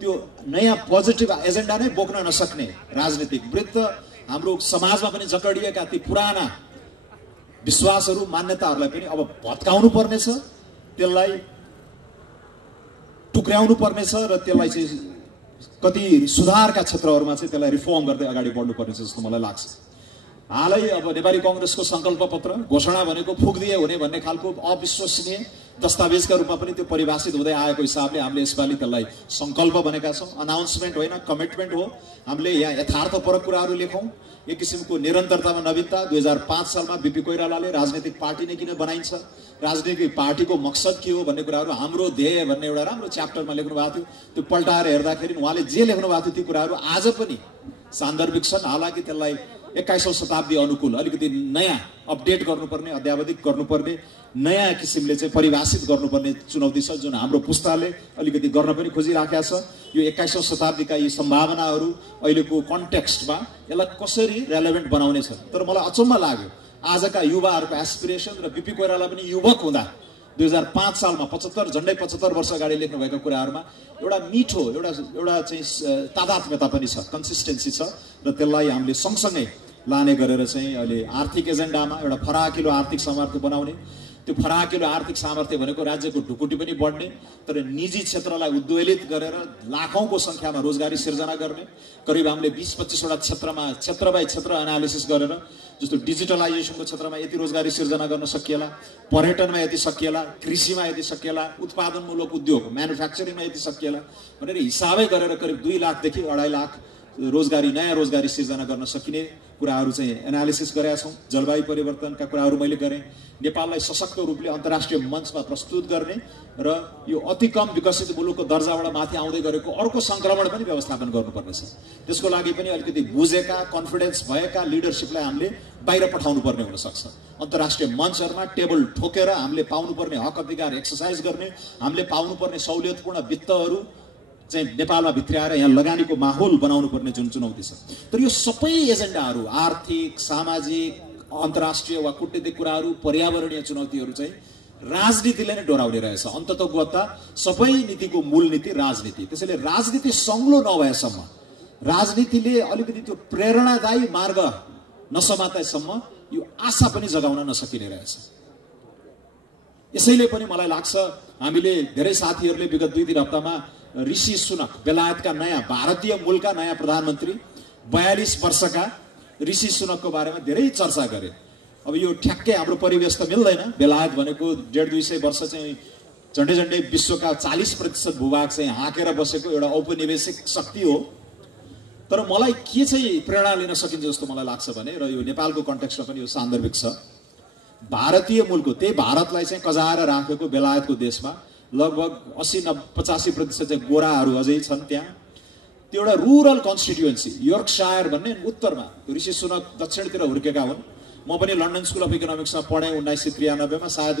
त्यो नयाँ पोजिटिभ एजेन्डा नै बोक्न नसक्ने राजनीतिक वृत्त हाम्रो समाजमा पनि जकडिएका ती पुराना विश्वासहरू मान्यताहरूलाई पनि अब भत्काउनु पर्नेछ त्यसलाई टुक्र्याउनु पर्नेछ र त्यसलाई चाहिँ कति सुधारका क्षेत्रहरूमा चाहिँ त्यसलाई रिफर्म गर्दै अगाडि बढ्नु पर्नेछ जस्तो मलाई लाग्छ हालै अब नेपाली कांग्रेसको संकल्प पत्र घोषणा भनेको फुक्दिए हुने भन्ने खालको अविश्वसनीय दस्तावेजका रूपमा पनि त्यो परिभाषित हुँदै आएको हिसाबले हामीले यसपालि त्यसलाई संकल्प भनेका छौं। अनाउन्समेन्ट होइन, कमिटमेन्ट हो। हामीले यहाँ यथार्थपरक कुराहरू लेखौं। एक किसिमको निरन्तरतामा नवीनता। 2005 सालमा बीपी कोइरालाले राजनीतिक पार्टी नै किन बनाइन्छ, राजनीतिक पार्टीको मकसद के हो भन्ने कुराहरू हाम्रो ध्येय भन्ने एउटा राम्रो च्याप्टरमा लेख्नु भएको थियो। त्यो पल्टाएर हेर्दाखेरि उहाँले जे लेख्नु भएको थियो ती कुराहरू आज पनि सान्दर्भिक छन्। हालाकि त्यसलाई 21औं शताब्दी अनुकूल अलिकति नयाँ अपडेट गर्नुपर्ने, अध्यावधिक गर्नुपर्ने, नयाँ किसिमले चाहिँ परिभाषित गर्नुपर्ने चुनौती छ, जुन हाम्रो पुस्ताले अलिकति गर्न पनि खोजिराखेका छ। यो 21औं शताब्दीका यी सम्भावनाहरू अहिलेको कन्टेक्स्टमा यसलाई कसरी रेलेभेन्ट बनाउने छ। तर मलाई अचम्म लाग्यो आजका युवाहरूको एस्पिरेसन र बीपी कोइराला पनि युवक हुँदा 2005 सालमा 75 झन्डै 75 वर्ष अगाडि लेख्नुभएका कुराहरूमा एउटा मिठो एउटा चाहिँ तादात्म्यता पनि छ, कन्सिस्टेन्सी छ र त्यसलाई हामीले सँगसँगै लाने गरेर चाहिँ अहिले आर्थिक एजेन्डामा एउटा फराकिलो आर्थिक सामर्थ्य बनाउने। त्यो फराकिलो आर्थिक सामर्थ्य भनेको राज्यको ढुकुटी पनि बढ्ने, तर निजी क्षेत्रलाई उद्वेलित गरेर लाखौंको संख्यामा रोजगारी सिर्जना गर्ने। करिब हामीले 20-25 वटा क्षेत्रमा क्षेत्र बाई क्षेत्र एनालिसिस गरेर, जस्तो डिजिटलाइजेसनको क्षेत्रमा यति रोजगारी सिर्जना गर्न सकिएला, पर्यटनमा यति सकिएला, कृषिमा यति सकिएला, उत्पादनमूलक उद्योग म्यानुफ्याक्चरिङमा यति सकिएला भनेर हिसाबै गरेर करिब 2 लाखदेखि 2.5 लाख रोजगारी, नयाँ रोजगारी सिर्जना गर्न सकिने कुराहरू चाहिँ एनालिसिस गरेका छौं। जलवायु परिवर्तनका कुराहरू मैले गरेँ। नेपाललाई सशक्त रूपले अन्तर्राष्ट्रिय मञ्चमा प्रस्तुत गर्ने र यो अति कम विकसित मुलुकको दर्जाबाट माथि आउँदै गरेको अर्को संक्रमण पनि व्यवस्थापन गर्नुपर्नेछ। त्यसको लागि पनि अलिकति बुझेका, कन्फिडेन्स भएका लिडरशिपलाई हामीले बाहिर पठाउनु पर्ने हुन सक्छ। अन्तर्राष्ट्रिय मञ्चहरुमा टेबल ठोकेर हामीले पाउनुपर्ने हक अधिकार एक्सरसाइज गर्ने, हामीले पाउनुपर्ने सहुलियतपूर्ण वित्तहरू चाहिँ नेपालमा भित्र्याएर यहाँ लगानीको माहौल बनाउनु पर्ने जुन चुनौती छ। तर यो सबै एजेन्डाहरू आर्थिक, सामाजिक, अन्तर्राष्ट्रिय वा कूटनीतिक कुराहरू, पर्यावरणीय चुनौतीहरू चाहिँ राजनीतिले नै डोराउने रहेछ। अन्ततोगत्ता सबै नीतिको मूल नीति राजनीति। त्यसैले राजनीति संग्लो नभएसम्म, राजनीतिले अलिकति त्यो प्रेरणादायी मार्ग नसमातेसम्म यो आशा पनि जगाउन नसकिने रहेछ। यसैले पनि मलाई लाग्छ हामीले धेरै साथीहरूले विगत 2-3 हप्तामा ऋषि सुनक, बेलायतका नयाँ भारतीय मूलका नयाँ प्रधानमन्त्री 42 वर्षका ऋषि सुनकको बारेमा धेरै चर्चा गरे। अब यो ठ्याक्कै हाम्रो परिवेश त मिल्दैन। बेलायत भनेको 150-200 वर्ष चाहिँ झन्डै विश्वका 40% भूभाग चाहिँ हाँकेर बसेको एउटा औपनिवेशिक शक्ति हो। तर मलाई के चाहिँ प्रेरणा लिन सकिन्छ जस्तो मलाई लाग्छ भने, र यो नेपालको कन्टेक्स्टमा पनि यो सान्दर्भिक छ, भारतीय मूलको त्यही भारतलाई चाहिँ कजाएर राखेको बेलायतको देशमा लगभग 80-85% चाहिँ गोराहरू अझै छन् त्यहाँ। त्यो एउटा रुरल कन्स्टिट्युएन्सी योर्कशायर भन्ने उत्तरमा, ऋषि सुनक दक्षिणतिर हुर्केका हुन्। म पनि लन्डन स्कुल अफ इकोनोमिक्समा पढेँ 1993 मा। सायद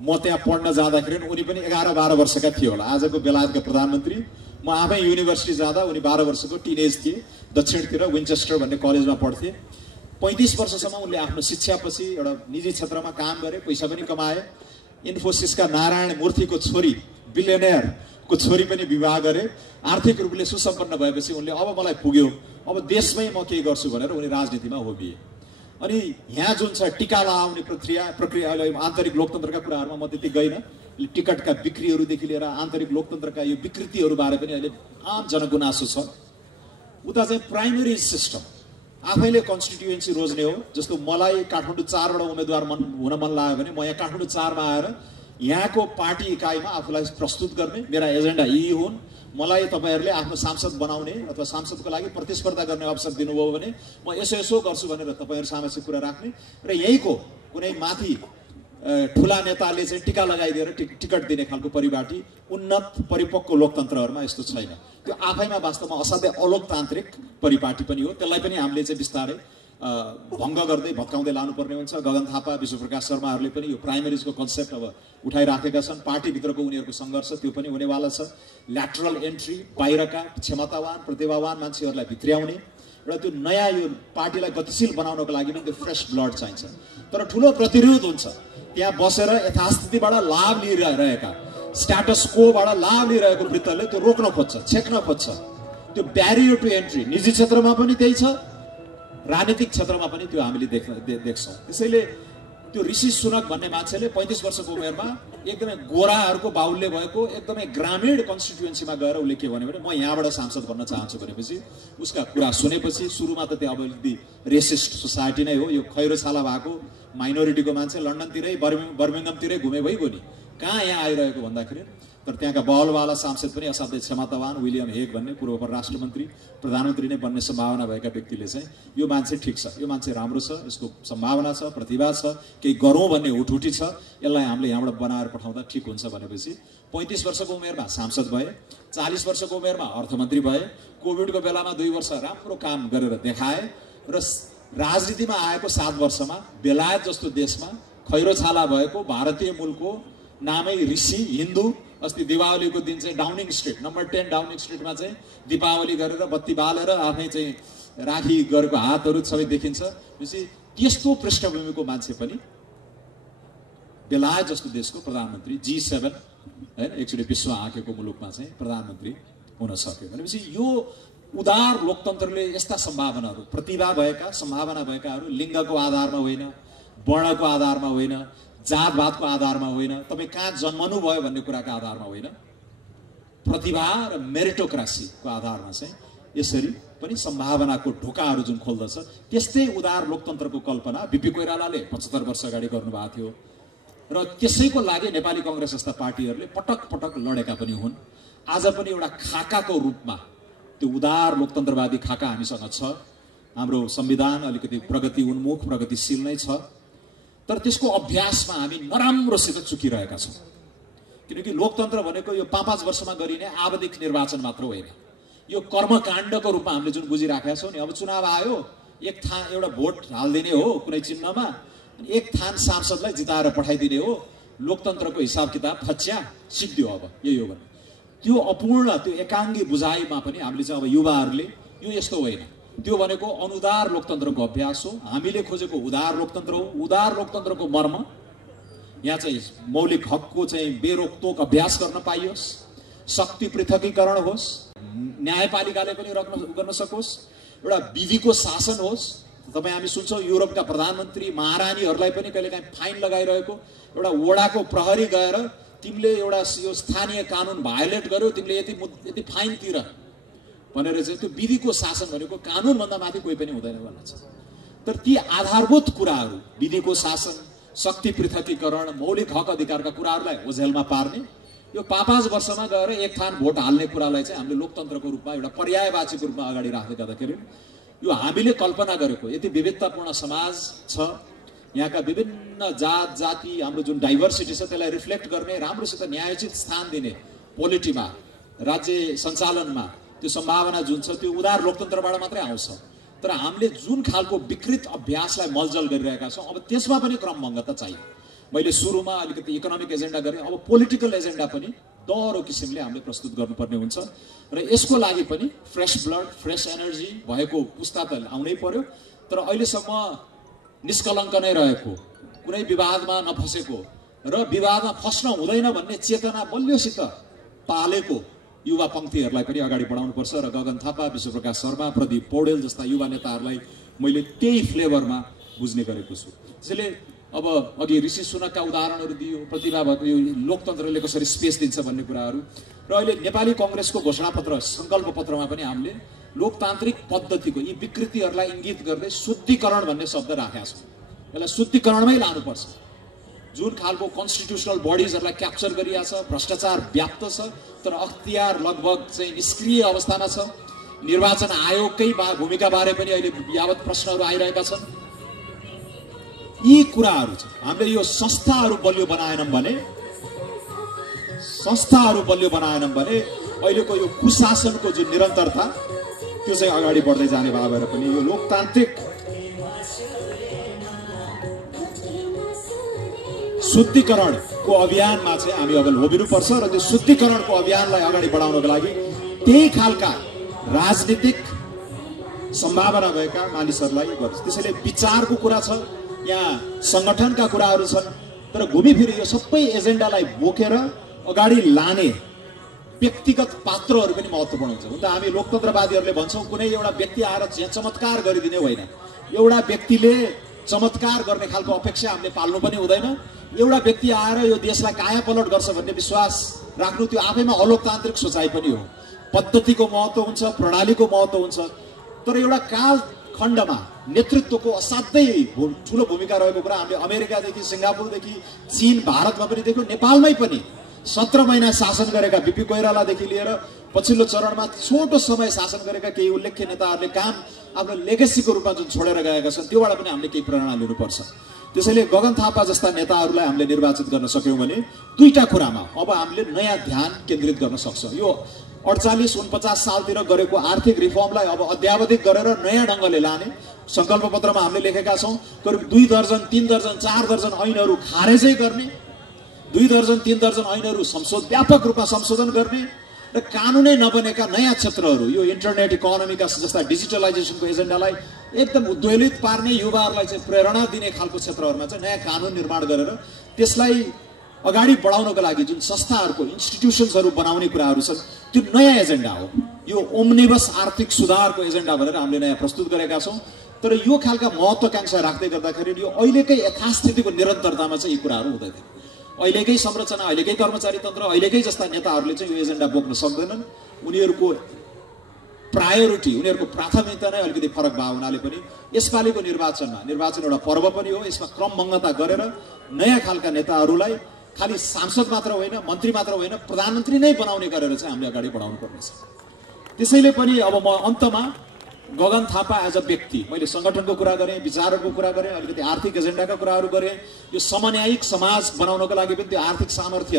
म त्यहाँ पढ्न जाँदाखेरि उनी पनि 11-12 वर्षका थिए होला, आजको बेलायतका प्रधानमन्त्री। म आफै युनिभर्सिटी जाँदा उनी 12 वर्षको टिनेज थिए। दक्षिणतिर विन्चेस्टर भन्ने कलेजमा पढ्थे। 35 वर्षसम्म उनले आफ्नो शिक्षापछि एउटा निजी क्षेत्रमा काम गरे, पैसा पनि कमाए। इन्फोसिसका नारायण मूर्तिको छोरी, बिलियनियरको छोरी पनि विवाह गरे। आर्थिक रूपले सुसम्पन्न भएपछि उनले अब मलाई पुग्यो, अब देशमै म केही गर्छु भनेर उनी राजनीतिमा होबिए। अनि यहाँ जुन छ टिका लगाउने प्रक्रिया आन्तरिक लोकतन्त्रका कुराहरूमा म त्यति गइन। टिकटका बिक्रीहरूदेखि लिएर आन्तरिक लोकतन्त्रका यो विकृतिहरू बारे पनि अहिले आम जनगुनासो छ। उता चाहिँ प्राइमेरी सिस्टम आफैले कन्स्टिट्युएन्सी रोज्ने हो। जस्तो मलाई काठमाडौँ 4बाट उम्मेदवार हुन मन लाग्यो भने म यहाँ काठमाडौँ 4 मा आएर यहाँको पार्टी इकाइमा आफूलाई प्रस्तुत गर्ने, मेरा एजेन्डा यी हुन्, मलाई तपाईहरुले आफ्नो सांसद बनाउने अथवा सांसदको लागि प्रतिस्पर्धा गर्ने अवसर दिनुभयो भने म यसो गर्छु भनेर तपाईहरु सामाजिक कुरा राख्ने। र यहीको कुनै माथि ठुला नेताले चाहिँ टिका लगाइदिएर टिकट दिने खालको परिपाटी उन्नत परिपक्व लोकतन्त्रहरुमा यस्तो छैन। त्यो आफैमा वास्तवमा असाध्यै अलोकतान्त्रिक परिपाटी पनि हो। त्यसलाई पनि हामीले चाहिँ बिस्तारै भङ्ग गर्दै भत्काउँदै लानुपर्ने हुन्छ। गगन थापा, विश्वप्रकाश शर्माहरूले पनि यो प्राइमेरिजको कन्सेप्ट अब उठाइराखेका छन्। पार्टीभित्रको उनीहरूको सङ्घर्ष त्यो पनि हुनेवाला छ। ल्याटरल एन्ट्री, बाहिरका क्षमतावान प्रतिभावान मान्छेहरूलाई भित्र्याउने, र त्यो नयाँ यो पार्टीलाई गतिशील बनाउनको लागि पनि त्यो फ्रेस ब्लड चाहिन्छ। तर ठुलो प्रतिरोध हुन्छ। त्यहाँ बसेर यथास्थितिबाट लाभ लिइरहेका, स्ट्याटस कोबाट लाभ लिइरहेको वृत्तले त्यो रोक्न खोज्छ, छेक्न खोज्छ। त्यो ब्यारियर टु एन्ट्री निजी क्षेत्रमा पनि त्यही छ, राजनीतिक क्षेत्रमा पनि त्यो हामीले देख्छौँ। त्यसैले त्यो ऋषि सुनक भन्ने मान्छेले 35 वर्षको उमेरमा एकदमै गोराहरूको बाहुल्य भएको एकदमै ग्रामीण कन्स्टिट्युएन्सीमा गएर उसले के भन्यो भने म यहाँबाट सांसद बन्न चाहन्छु भनेपछि उसका कुरा सुनेपछि सुरुमा त त्यो अब अलिकति रेसिस्ट सोसाइटी नै हो, यो खैरो छाला भएको माइनोरिटीको मान्छे लन्डनतिरै बर्मिङमतिरै घुमे भइगयो नि, कहाँ यहाँ आइरहेको भन्दाखेरि तर त्यहाँका बहलवाला सांसद पनि असाध्यै क्षमतावान विलियम हेग भन्ने पूर्व परराष्ट्र मन्त्री प्रधानमन्त्री नै बन्ने सम्भावना भएका व्यक्तिले चाहिँ यो मान्छे ठिक छ, यो मान्छे राम्रो छ, यसको सम्भावना छ, प्रतिभा छ, केही गरौँ भन्ने हुटहुटी छ, यसलाई हामीले यहाँबाट बनाएर पठाउँदा ठिक हुन्छ भनेपछि 35 वर्षको उमेरमा सांसद भए, 40 वर्षको उमेरमा अर्थमन्त्री भए, कोभिडको बेलामा 2 वर्ष राम्रो काम गरेर देखाए र राजनीतिमा आएको 7 वर्षमा बेलायत जस्तो देशमा खैरो छाला भएको भारतीय मूलको नामै ऋषि हिन्दू अस्ति दीपावलीको दिन चाहिँ डाउनिङ स्ट्रिट नम्बर 10 डाउनिङ स्ट्रिटमा चाहिँ दीपावली गरेर बत्ती बालेर आफै चाहिँ राखी गरेको हातहरू सबै देखिन्छ। त्यस्तो पृष्ठभूमिको मान्छे पनि बेलायत जस्तो देशको प्रधानमन्त्री G7 हैन एकचोटि विश्व आँखेको मुलुकमा चाहिँ प्रधानमन्त्री हुन सक्यो भनेपछि यो उदार लोकतन्त्रले यस्ता सम्भावनाहरू प्रतिभा भएका सम्भावना भएकाहरू लिङ्गको आधारमा होइन, वर्णको आधारमा होइन, जातभातको आधारमा होइन, तपाईँ कहाँ जन्मनु भयो भन्ने कुराको आधारमा होइन, प्रतिभा र मेरिटोक्रासीको आधारमा चाहिँ यसरी पनि सम्भावनाको ढोकाहरू जुन खोल्दछ त्यस्तै उदार लोकतन्त्रको कल्पना बीपी कोइरालाले 75 वर्ष अगाडि गर्नुभएको थियो र त्यसैको लागि नेपाली कांग्रेस जस्ता पार्टीहरूले पटक पटक लडेका पनि हुन्। आज पनि एउटा खाकाको रूपमा त्यो उदार लोकतन्त्रवादी खाका हामीसँग छ। हाम्रो संविधान अलिकति प्रगति उन्मुख प्रगतिशील नै छ, तर त्यसको अभ्यासमा हामी नराम्रोसित चुकिरहेका छौँ। किनकि लोकतन्त्र भनेको यो 5-5 वर्षमा गरिने आवधिक निर्वाचन मात्र होइन, यो कर्मकाण्डको रूपमा हामीले जुन बुझिराखेका छौँ नि। अब चुनाव आयो, एक एउटा भोट हालिदिने हो कुनै चिन्हमा, एक थान सांसदलाई जिताएर पठाइदिने हो, लोकतन्त्रको हिसाब किताब फच्या सिद्धियो। अब यही हो भने त्यो अपूर्ण त्यो एकाङ्गी बुझाइमा पनि हामीले चाहिँ अब युवाहरूले यो यस्तो होइन, त्यो भनेको अनुदार लोकतन्त्रको अभ्यास हो। हामीले खोजेको उदार लोकतन्त्र हो। उदार लोकतन्त्रको मर्म यहाँ चाहिँ मौलिक हकको चाहिँ बेरोकटोक अभ्यास गर्न पाइयोस्, शक्ति पृथकीकरण होस्, न्यायपालिकाले पनि गर्न सकोस्, एउटा विधिको शासन होस्। तपाईँ हामी सुन्छौँ युरोपका प्रधानमन्त्री महारानीहरूलाई पनि कहिलेकाहीँ फाइन लगाइरहेको, एउटा वडाको प्रहरी गएर तिमीले एउटा यो स्थानीय कानुन भायोलेट गर्यो तिमीले यति फाइन तिर भनेर चाहिँ त्यो विधिको शासन भनेको कानुनभन्दा माथि कोही पनि हुँदैन भन्ने छ। तर ती आधारभूत कुराहरू विधिको शासन, शक्ति पृथकीकरण, मौलिक हक अधिकारका कुराहरूलाई ओझेलमा पार्ने, यो 5-5 वर्षमा गएर एक थान भोट हाल्ने कुरालाई चाहिँ हामीले लोकतन्त्रको रूपमा एउटा पर्यायवाचीको रूपमा अगाडि राख्दै गर्दाखेरि यो हामीले कल्पना गरेको यति विविधतापूर्ण समाज छ, यहाँका विभिन्न जात जाति हाम्रो जुन डाइभर्सिटी छ त्यसलाई रिफ्लेक्ट गर्ने, राम्रोसित न्यायोचित स्थान दिने पोलिटीमा, राज्य सञ्चालनमा त्यो सम्भावना जुन छ त्यो उदार लोकतन्त्रबाट मात्रै आउँछ। तर हामीले जुन खालको विकृत अभ्यासलाई मलजल गरिरहेका छौँ अब त्यसमा पनि क्रमभङ्गता चाहियो। मैले सुरुमा अलिकति इकोनोमिक एजेन्डा गरेँ, अब पोलिटिकल एजेन्डा पनि दह्रो किसिमले हामीले प्रस्तुत गर्नुपर्ने हुन्छ र यसको लागि पनि फ्रेस ब्लड फ्रेस एनर्जी भएको पुस्ता त आउनै पर्यो। तर अहिलेसम्म निष्कलङ्क नै रहेको, कुनै विवादमा नफसेको र विवादमा फस्न हुँदैन भन्ने चेतना बलियोसित पालेको युवा पङ्क्तिहरूलाई पनि अगाडि बढाउनुपर्छ र गगन थापा, विश्वप्रकाश शर्मा, प्रदीप पौडेल जस्ता युवा नेताहरूलाई मैले त्यही फ्लेभरमा बुझ्ने गरेको छु। त्यसैले अब अघि ऋषि सुनकका उदाहरणहरू दियो, प्रतिभा भएको यो लोकतन्त्रले कसरी स्पेस दिन्छ भन्ने कुराहरू र अहिले नेपाली कांग्रेसको घोषणापत्र सङ्कल्प पत्रमा पनि हामीले लोकतान्त्रिक पद्धतिको यी विकृतिहरूलाई इङ्गित गर्दै शुद्धिकरण भन्ने शब्द राखेका छौँ। यसलाई शुद्धिकरणमै लानुपर्छ। जुन खालको कन्स्टिट्युसनल बडिजहरूलाई क्याप्चर गरिएको छ, भ्रष्टाचार व्याप्त छ, तर अख्तियार लगभग चाहिँ निष्क्रिय अवस्थामा छ। निर्वाचन आयोगकै भूमिका बारे पनि अहिले यावत प्रश्नहरू आइरहेका छन्। यी कुराहरू छ। हामीले यो संस्थाहरू बलियो बनाएनौँ भने अहिलेको यो कुशासनको जुन निरन्तरता त्यो चाहिँ अगाडि बढ्दै जाने भाव भएर पनि यो लोकतान्त्रिक शुद्धिकरणको अभियानमा चाहिँ हामी अब लोभिनुपर्छ र त्यो शुद्धिकरणको अभियानलाई अगाडि बढाउनको लागि त्यही खालका राजनीतिक सम्भावना भएका मानिसहरूलाई गर्छ। त्यसैले विचारको कुरा छ, यहाँ संगठनका कुराहरू छन्, तर घुमिफिरी यो सबै एजेन्डालाई बोकेर अगाडि लाने व्यक्तिगत पात्रहरू पनि महत्त्वपूर्ण हुन्छ। हुन त हामी लोकतन्त्रवादीहरूले भन्छौँ कुनै एउटा व्यक्ति आएर चमत्कार गरिदिने होइन, एउटा व्यक्तिले चमत्कार गर्ने खालको अपेक्षा हामीले पाल्नु पनि हुँदैन। एउटा व्यक्ति आएर यो देशलाई कायापलट गर्छ भन्ने विश्वास राख्नु त्यो आफैमा अलोकतान्त्रिक सोचाइ पनि हो। पद्धतिको महत्त्व हुन्छ, प्रणालीको महत्त्व हुन्छ, तर एउटा कालखण्डमा नेतृत्वको असाध्यै ठुलो भूमिका रहेको कुरा हामीले अमेरिकादेखि, सिङ्गापुरदेखि, चीन, भारतमा पनि देख्यौँ। नेपालमै पनि 17 महिना शासन गरेका बीपी कोइरालादेखि लिएर पछिल्लो चरणमा छोटो समय शासन गरेका केही उल्लेख्य नेताहरूले काम आफ्नो लेगेसीको रूपमा जुन छोडेर गएका छन् त्योबाट पनि हामीले केही प्रेरणा लिनुपर्छ। त्यसैले गगन थापा जस्ता नेताहरूलाई हामीले निर्वाचित गर्न सक्यौँ भने दुईटा कुरामा अब हामीले नयाँ ध्यान केन्द्रित गर्न सक्छौँ। यो 48-49 सालतिर गरेको आर्थिक रिफर्मलाई अब अध्यावधिक गरेर नयाँ ढङ्गले लाने सङ्कल्प पत्रमा हामीले लेखेका छौँ। करिब 2 दर्जन, 3 दर्जन, 4 दर्जन ऐनहरू खारेजै गर्ने, 2 दर्जन, 3 दर्जन ऐनहरू व्यापक रूपमा संशोधन गर्ने र कानुनै नबनेका नयाँ क्षेत्रहरू, यो इन्टरनेट इकोनोमीका जस्ता डिजिटलाइजेसनको एजेन्डालाई एकदम उद्वेलित पार्ने, युवाहरूलाई चाहिँ प्रेरणा दिने खालको क्षेत्रहरूमा चाहिँ नयाँ कानुन निर्माण गरेर त्यसलाई अगाडि बढाउनको लागि जुन संस्थाहरूको, इन्स्टिट्युसन्सहरू बनाउने कुराहरू छन् त्यो नयाँ एजेन्डा हो। यो ओम्निबस आर्थिक सुधारको एजेन्डा भनेर हामीले नयाँ प्रस्तुत गरेका छौँ। तर यो खालका महत्त्वाकांक्षा राख्दै गर्दाखेरि यो अहिलेकै यथास्थितिको निरन्तरतामा चाहिँ यी कुराहरू हुँदैन। अहिलेकै संरचना, अहिलेकै कर्मचारी तन्त्र, अहिलेकै जस्ता नेताहरूले चाहिँ यो एजेन्डा बोक्न सक्दैनन्। उनीहरूको प्रायोरिटी, उनीहरूको प्राथमिकता नै अलिकति फरक भएको हुनाले पनि यसपालिको निर्वाचन एउटा पर्व पनि हो। यसमा क्रमभङ्गता गरेर नयाँ खालका नेताहरूलाई खालि सांसद मात्र होइन, मन्त्री मात्र होइन, प्रधानमन्त्री नै बनाउने गरेर चाहिँ हामीले अगाडि बढाउनु पर्नेछ। त्यसैले पनि अब म अन्तमा गगन थापा एज अ व्यक्ति, मैले सङ्गठनको कुरा गरेँ, विचारहरूको कुरा गरेँ, अलिकति आर्थिक एजेन्डाका कुराहरू गरेँ। यो समन्यायिक समाज बनाउनको लागि पनि त्यो आर्थिक सामर्थ्य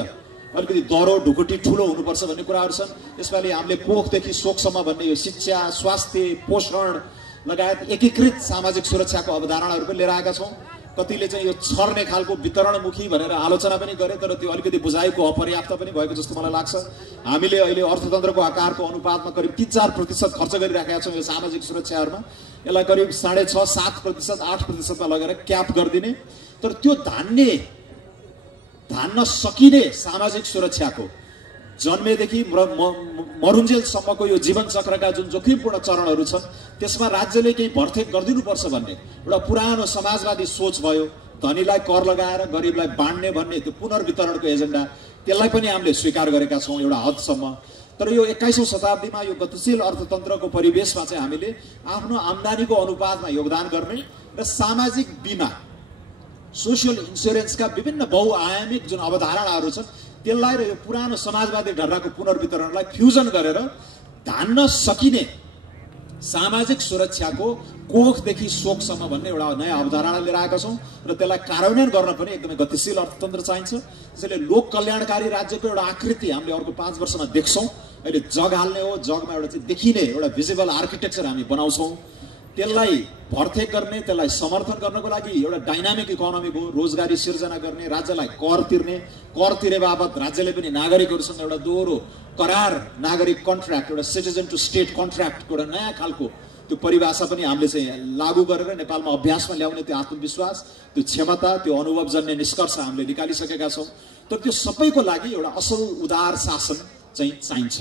अलिकति दह्रो ढुकुटी ठुलो हुनुपर्छ भन्ने कुराहरू छन्। यसपालि हामीले पोखदेखि शोकसम्म भन्ने यो शिक्षा, स्वास्थ्य, पोषण लगायत एकीकृत सामाजिक सुरक्षाको अवधारणाहरू पनि लिएर आएका छौँ। कतिले चाहिँ यो छर्ने खालको वितरणमुखी भनेर आलोचना पनि गरे, तर त्यो अलिकति बुझाइको अपर्याप्त पनि भएको जस्तो मलाई लाग्छ। हामीले अहिले अर्थतन्त्रको आकारको अनुपातमा करिब 3-4% खर्च गरिराखेका छौँ यो सामाजिक सुरक्षाहरूमा। यसलाई करिब 6.5-7%, 8%मा लगेर क्याप गरिदिने। तर त्यो धान्न सकिने सामाजिक सुरक्षाको जन्मेदेखि मरुन्जेलसम्मको यो जीवन चक्रका जुन जोखिमपूर्ण चरणहरू छन् त्यसमा राज्यले केही भरथेक गरिदिनुपर्छ भन्ने एउटा पुरानो समाजवादी सोच भयो। धनीलाई कर लगाएर गरिबलाई बाँड्ने भन्ने त्यो पुनर्वितरणको एजेन्डा, त्यसलाई पनि हामीले स्वीकार गरेका छौँ एउटा हदसम्म। तर यो 21औं शताब्दीमा यो गतिशील अर्थतन्त्रको परिवेशमा चाहिँ हामीले आफ्नो आम्दानीको अनुपातमा योगदान गर्ने र सामाजिक बिमा, सोसियल इन्सुरेन्सका विभिन्न बहुआयामिक जुन अवधारणाहरू छन् त्यसलाई र यो पुरानो समाजवादी ढर्राको पुनर्वितरणलाई फ्युजन गरेर धान्न सकिने सामाजिक सुरक्षाको कोखदेखि शोकसम्म भन्ने एउटा नयाँ अवधारणा लिएर आएका छौँ र त्यसलाई कार्यान्वयन गर्न पनि एकदमै गतिशील अर्थतन्त्र चाहिन्छ। त्यसैले लोक कल्याणकारी राज्यको एउटा आकृति हामीले अर्को 5 वर्षमा देख्छौँ। अहिले जग हाल्ने हो, जगमा एउटा चाहिँ देखिने एउटा भिजिबल आर्किटेक्चर हामी बनाउँछौँ। त्यसलाई भरथेक गर्ने, त्यसलाई समर्थन गर्नको लागि एउटा डाइनामिक इकोनोमीको रोजगारी सिर्जना गर्ने, राज्यलाई कर तिर्ने, कर तिरे बाबत राज्यले पनि नागरिकहरूसँग एउटा दोहोरो करार, नागरिक कन्ट्र्याक्ट, एउटा सिटिजन टु स्टेट कन्ट्र्याक्टको एउटा नयाँ खालको त्यो परिभाषा पनि हामीले चाहिँ लागू गरेर नेपालमा अभ्यासमा ल्याउने त्यो आत्मविश्वास, त्यो क्षमता, त्यो अनुभवजन्य निष्कर्ष हामीले निकालिसकेका छौँ। तर त्यो सबैको लागि एउटा असल उदार शासन चाहिँ चाहिन्छ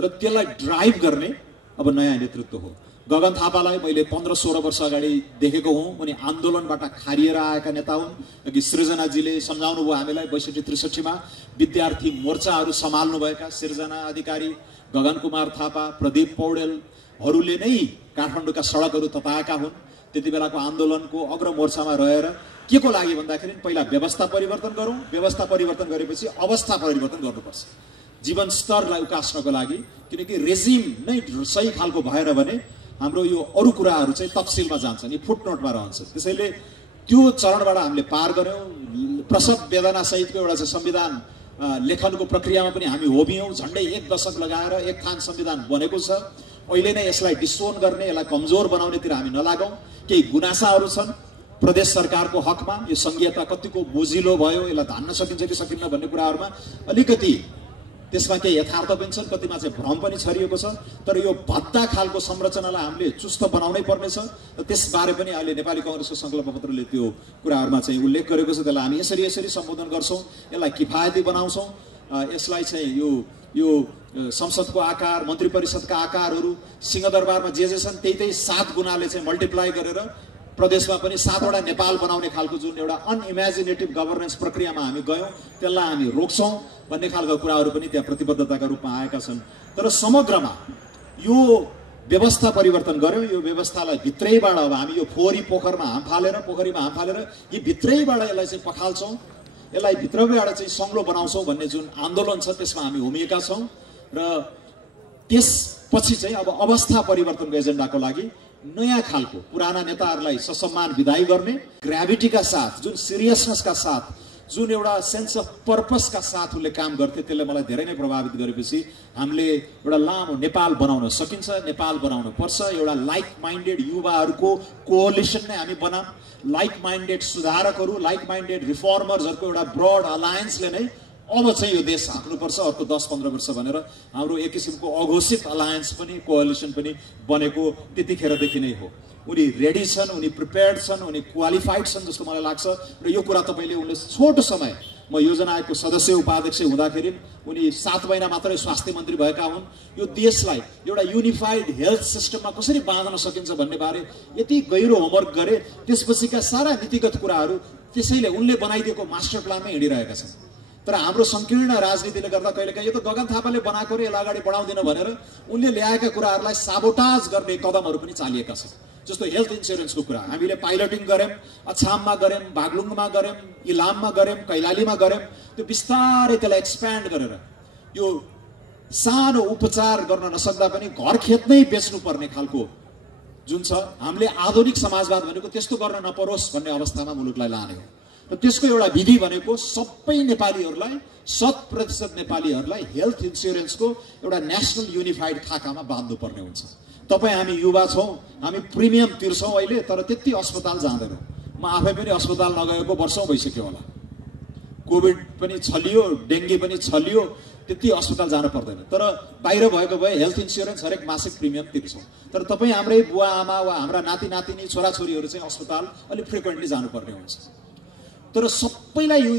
र त्यसलाई ड्राइभ गर्ने अब नयाँ नेतृत्व हो। गगन थापालाई मैले 15-16 वर्ष अगाडि देखेको हुँ। उनी आन्दोलनबाट खारिएर आएका नेता हुन्। अघि सृजनाजीले सम्झाउनु भयो हामीलाई 62-63मा विद्यार्थी मोर्चाहरू सम्हाल्नुभएका सृजना अधिकारी, गगन कुमार थापा, प्रदीप पौडेलहरूले नै काठमाडौँका सडकहरू तताएका हुन्। त्यति बेलाको आन्दोलनको अग्रमोर्चामा रहेर के को लागि भन्दाखेरि पहिला व्यवस्था परिवर्तन गरौँ, व्यवस्था परिवर्तन गरेपछि अवस्था परिवर्तन गर्नुपर्छ जीवन स्तरलाई उकास्नको लागि। किनकि रेजिम नै सही खालको भएर भने हाम्रो यो अरू कुराहरू चाहिँ तफसिलमा जान्छन्, यी फुटनोटमा रहन्छन्। त्यसैले त्यो चरणबाट हामीले पार गऱ्यौँ। प्रसव वेदना सहितको एउटा चाहिँ संविधान लेखनको प्रक्रियामा पनि हामी होबियौँ। झन्डै 1 दशक लगाएर एक थान संविधान बनेको छ। अहिले नै यसलाई डिसोन गर्ने, यसलाई कमजोर बनाउनेतिर हामी नलागौँ। केही गुनासाहरू छन् प्रदेश सरकारको हकमा, यो संघीयता कतिको बोझिलो भयो, यसलाई धान्न सकिन्छ कि सकिन्न भन्ने कुराहरूमा अलिकति त्यसमा केही यथार्थ पनि छन्, कतिमा चाहिँ भ्रम पनि छरिएको छ। तर यो भद्दा खालको संरचनालाई हामीले चुस्त बनाउनै पर्नेछ र त्यसबारे पनि अहिले नेपाली कांग्रेसको संकल्प पत्रले त्यो कुराहरूमा चाहिँ उल्लेख गरेको छ। त्यसलाई हामी यसरी सम्बोधन गर्छौँ, यसलाई किफायती बनाउँछौँ। यसलाई चाहिँ यो संसदको आकार, मन्त्री परिषदका आकारहरू, सिंहदरबारमा जे छन् त्यही 7 गुणाले चाहिँ मल्टिप्लाई गरेर प्रदेशमा पनि 7वटा नेपाल बनाउने खालको जुन एउटा अनइमेजिनेटिभ गभर्नेन्स प्रक्रियामा हामी गयौँ त्यसलाई हामी रोक्छौँ भन्ने खालको कुराहरू पनि त्यहाँ प्रतिबद्धताका रूपमा आएका छन्। तर समग्रमा यो व्यवस्था परिवर्तन गर्यौँ। यो व्यवस्थालाई भित्रैबाट अब हामी यो फोहोरी पोखरीमा हाम फालेर यी भित्रैबाट यसलाई चाहिँ पखाल्छौँ, यसलाई भित्रैबाट चाहिँ सङ्लो बनाउँछौँ भन्ने जुन आन्दोलन छ त्यसमा हामी होमिएका छौँ। र त्यसपछि चाहिँ अब अवस्था परिवर्तनको एजेन्डाको लागि नयाँ खालको पुराना नेताहरूलाई ससम्मान विदाई गर्ने, ग्राभिटीका साथ, जुन सिरियसनेसका साथ, जुन एउटा सेन्स अफ पर्पसका साथ उसले काम गर्थे त्यसले मलाई धेरै नै प्रभावित गरेपछि हामीले एउटा लामो नेपाल बनाउन सकिन्छ, नेपाल बनाउन पर्छ। एउटा लाइक माइन्डेड युवाहरूको कोअलिसन नै हामी बनाऊँ, लाइक माइन्डेड सुधारकहरू, लाइक माइन्डेड रिफर्मर्सहरूको एउटा ब्रड अलायन्सले नै अब चाहिँ यो देश हाँक्नुपर्छ अर्को 10-15 वर्ष भनेर हाम्रो एक किसिमको अघोषित अलायन्स पनि कोअलिसन पनि बनेको त्यतिखेरदेखि नै हो। उनी रेडी छन्, उनी प्रिपेयर्ड छन्, उनी क्वालिफाइड छन् जस्तो मलाई लाग्छ। र यो कुरा तपाईँले उनले छोटो समय म योजना आयोगको सदस्य उपाध्यक्ष हुँदाखेरि उनी 7 महिना मात्रै स्वास्थ्य मन्त्री भएका हुन्। यो देशलाई एउटा युनिफाइड हेल्थ सिस्टममा कसरी बाँध्न सकिन्छ भन्ने बारे यति गहिरो होमवर्क गरे। त्यसपछिका सारा नीतिगत कुराहरू त्यसैले उनले बनाइदिएको मास्टर प्लानमै हिँडिरहेका छन्। तर हाम्रो संकीर्ण राजनीतिले गर्दा कहिलेकाहीँ यो त गगन थापाले बनाएको रे, यसलाई अगाडि बढाउँदिन भनेर उनले ल्याएका कुराहरूलाई साबोटाज गर्ने कदमहरू पनि चालिएका छन्। जस्तो हेल्थ इन्सुरेन्सको कुरा हामीले पाइलटिङ गऱ्यौँ, अछाममा गऱ्यौँ, बागलुङमा गऱ्यौँ, इलाममा गऱ्यौँ, कैलालीमा गऱ्यौँ। त्यो बिस्तारै त्यसलाई एक्सप्यान्ड गरेर यो सानो उपचार गर्न नसक्दा पनि घर खेतमै बेच्नुपर्ने खालको जुन छ, हामीले आधुनिक समाजवाद भनेको त्यस्तो गर्न नपरोस् भन्ने अवस्थामा मुलुकलाई लाने हो। र त्यसको एउटा विधि भनेको सबै नेपालीहरूलाई, 100% नेपालीहरूलाई हेल्थ इन्सुरेन्सको एउटा नेसनल युनिफाइड खाकामा बाँध्नुपर्ने हुन्छ। तपाईँ हामी युवा छौँ, हामी प्रिमियम तिर्छौँ अहिले, तर त्यति अस्पताल जाँदैनौँ। म आफै पनि अस्पताल नगएको वर्षौँ भइसक्यो होला। कोभिड पनि छलियो, डेङ्गी पनि छलियो, त्यति अस्पताल जानु पर्दैन। तर बाहिर भएको भए हेल्थ इन्सुरेन्स हरेक मासिक प्रिमियम तिर्छौँ। तर तपाईँ हाम्रै बुवा आमा वा हाम्रा नाति नातिनी छोराछोरीहरू चाहिँ अस्पताल अलिक फ्रिक्वेन्टली जानुपर्ने हुन्छ। तर सबैलाई यो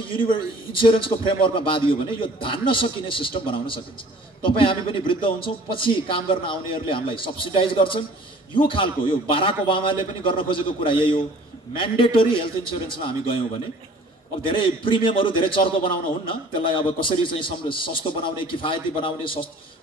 इन्सुरेन्सको फ्रेमवर्कमा बाँधियो भने यो धान्न सकिने सिस्टम बनाउन सकिन्छ। तपाईँ हामी पनि वृद्ध हुन्छौँ, पछि काम गर्न आउनेहरूले हामीलाई सब्सिडाइज गर्छन्। यो खालको यो बाराक ओबामाले पनि गर्न खोजेको कुरा यही हो। म्यान्डेटरी हेल्थ इन्सुरेन्समा हामी गयौँ भने अब धेरै प्रिमियमहरू धेरै चर्को बनाउन हुन्न, त्यसलाई अब कसरी चाहिँ सस्तो बनाउने, किफायती बनाउने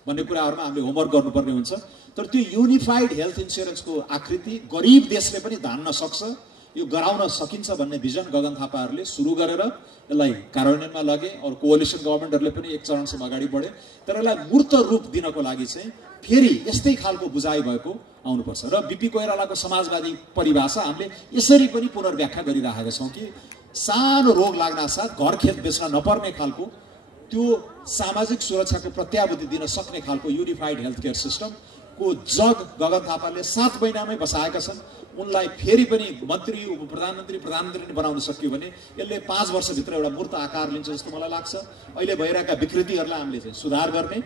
भन्ने कुराहरूमा हामीले होमवर्क गर्नुपर्ने हुन्छ। तर त्यो युनिफाइड हेल्थ इन्सुरेन्सको आकृति गरिब देशले पनि धान्न सक्छ, यो गराउन सकिन्छ भन्ने भिजन गगन थापाहरूले सुरु गरेर यसलाई कार्यान्वयनमा लगे। और कोअलिसन गभर्मेन्टहरूले पनि एक चरणसम्म अगाडि बढे। तर यसलाई मूर्त रूप दिनको लागि चाहिँ फेरि यस्तै खालको बुझाइ भएको आउनुपर्छ। र बिपी कोइरालाको समाजवादी परिभाषा हामीले यसरी पनि पुनर्व्याख्या गरिरहेका छौँ कि सानो रोग लाग्न साथ घर खेत बेच्न नपर्ने खालको त्यो सामाजिक सुरक्षाको प्रत्याभूति दिन सक्ने खालको युनिफाइड हेल्थ केयर सिस्टमको जग गगन थापाले 7 महिनामै बसाएका छन्। उनलाई फेरि पनि मन्त्री, उप प्रधानमन्त्री, प्रधानमन्त्री बनाउन सकियो भने यसले 5 वर्षभित्र एउटा मूर्त आकार लिन्छ जस्तो मलाई लाग्छ। अहिले भइरहेका विकृतिहरूलाई हामीले चाहिँ सुधार गर्ने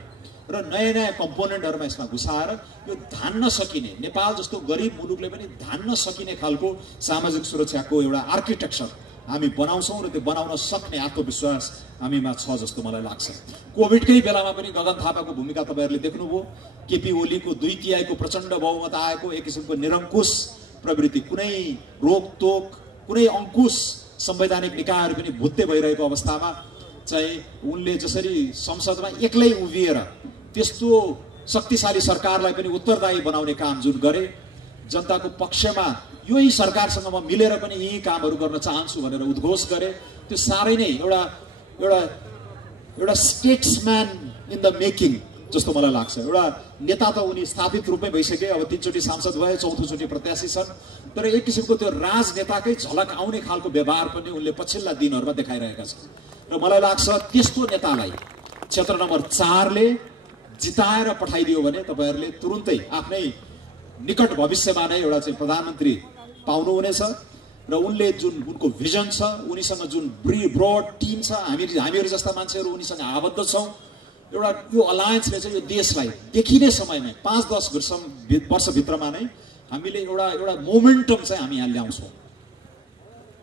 र नयाँ नयाँ कम्पोनेन्टहरूमा यसमा घुसाएर यो धान्न सकिने, नेपाल जस्तो गरिब मुलुकले पनि धान्न सकिने खालको सामाजिक सुरक्षाको एउटा आर्किटेक्चर हामी बनाउँछौँ र त्यो बनाउन सक्ने आत्मविश्वास हामीमा छ जस्तो मलाई लाग्छ। कोभिडकै बेलामा पनि गगन थापाको भूमिका तपाईँहरूले देख्नुभयो। केपी ओलीको 2/3 प्रचण्ड बहुमत आएको, एक किसिमको निरङ्कुश प्रवृत्ति, कुनै रोकतोक, कुनै अङ्कुश संवैधानिक निकायहरू पनि भुत्ते भइरहेको अवस्थामा चाहिँ उनले जसरी संसदमा एक्लै उभिएर त्यस्तो शक्तिशाली सरकारलाई पनि उत्तरदायी बनाउने काम जुन गरे, जनताको पक्षमा यही सरकारसँग म मिलेर पनि यही कामहरू गर्न चाहन्छु भनेर उद्घोष गरे, त्यो साह्रै नै एउटा स्टेट्सम्यान इन द मेकिङ जस्तो मलाई लाग्छ। एउटा नेता त उनी स्थापित रूपमै भइसके, अब 3 चोटि सांसद भए, 4थो चोटि प्रत्याशी छन्। तर एक किसिमको त्यो राजनेताकै झलक आउने खालको व्यवहार पनि उनले पछिल्ला दिनहरूमा देखाइरहेका छन्। र मलाई लाग्छ त्यस्तो नेतालाई क्षेत्र नम्बर 4 ले जिताएर पठाइदियो भने तपाईँहरूले तुरुन्तै आफ्नै निकट भविष्यमा नै एउटा चाहिँ प्रधानमन्त्री पाउनुहुनेछ। र उनले जुन उनको भिजन छ, उनीसँग जुन ब्रोड टिम छ, हामीहरू जस्ता मान्छेहरू उनीसँग आबद्ध छौँ। एउटा यो अलायन्सले चाहिँ यो देशलाई देखिने समयमै 5-10 वर्षभित्रमा नै हामीले एउटा मोमेन्टम चाहिँ हामी यहाँ ल्याउँछौँ।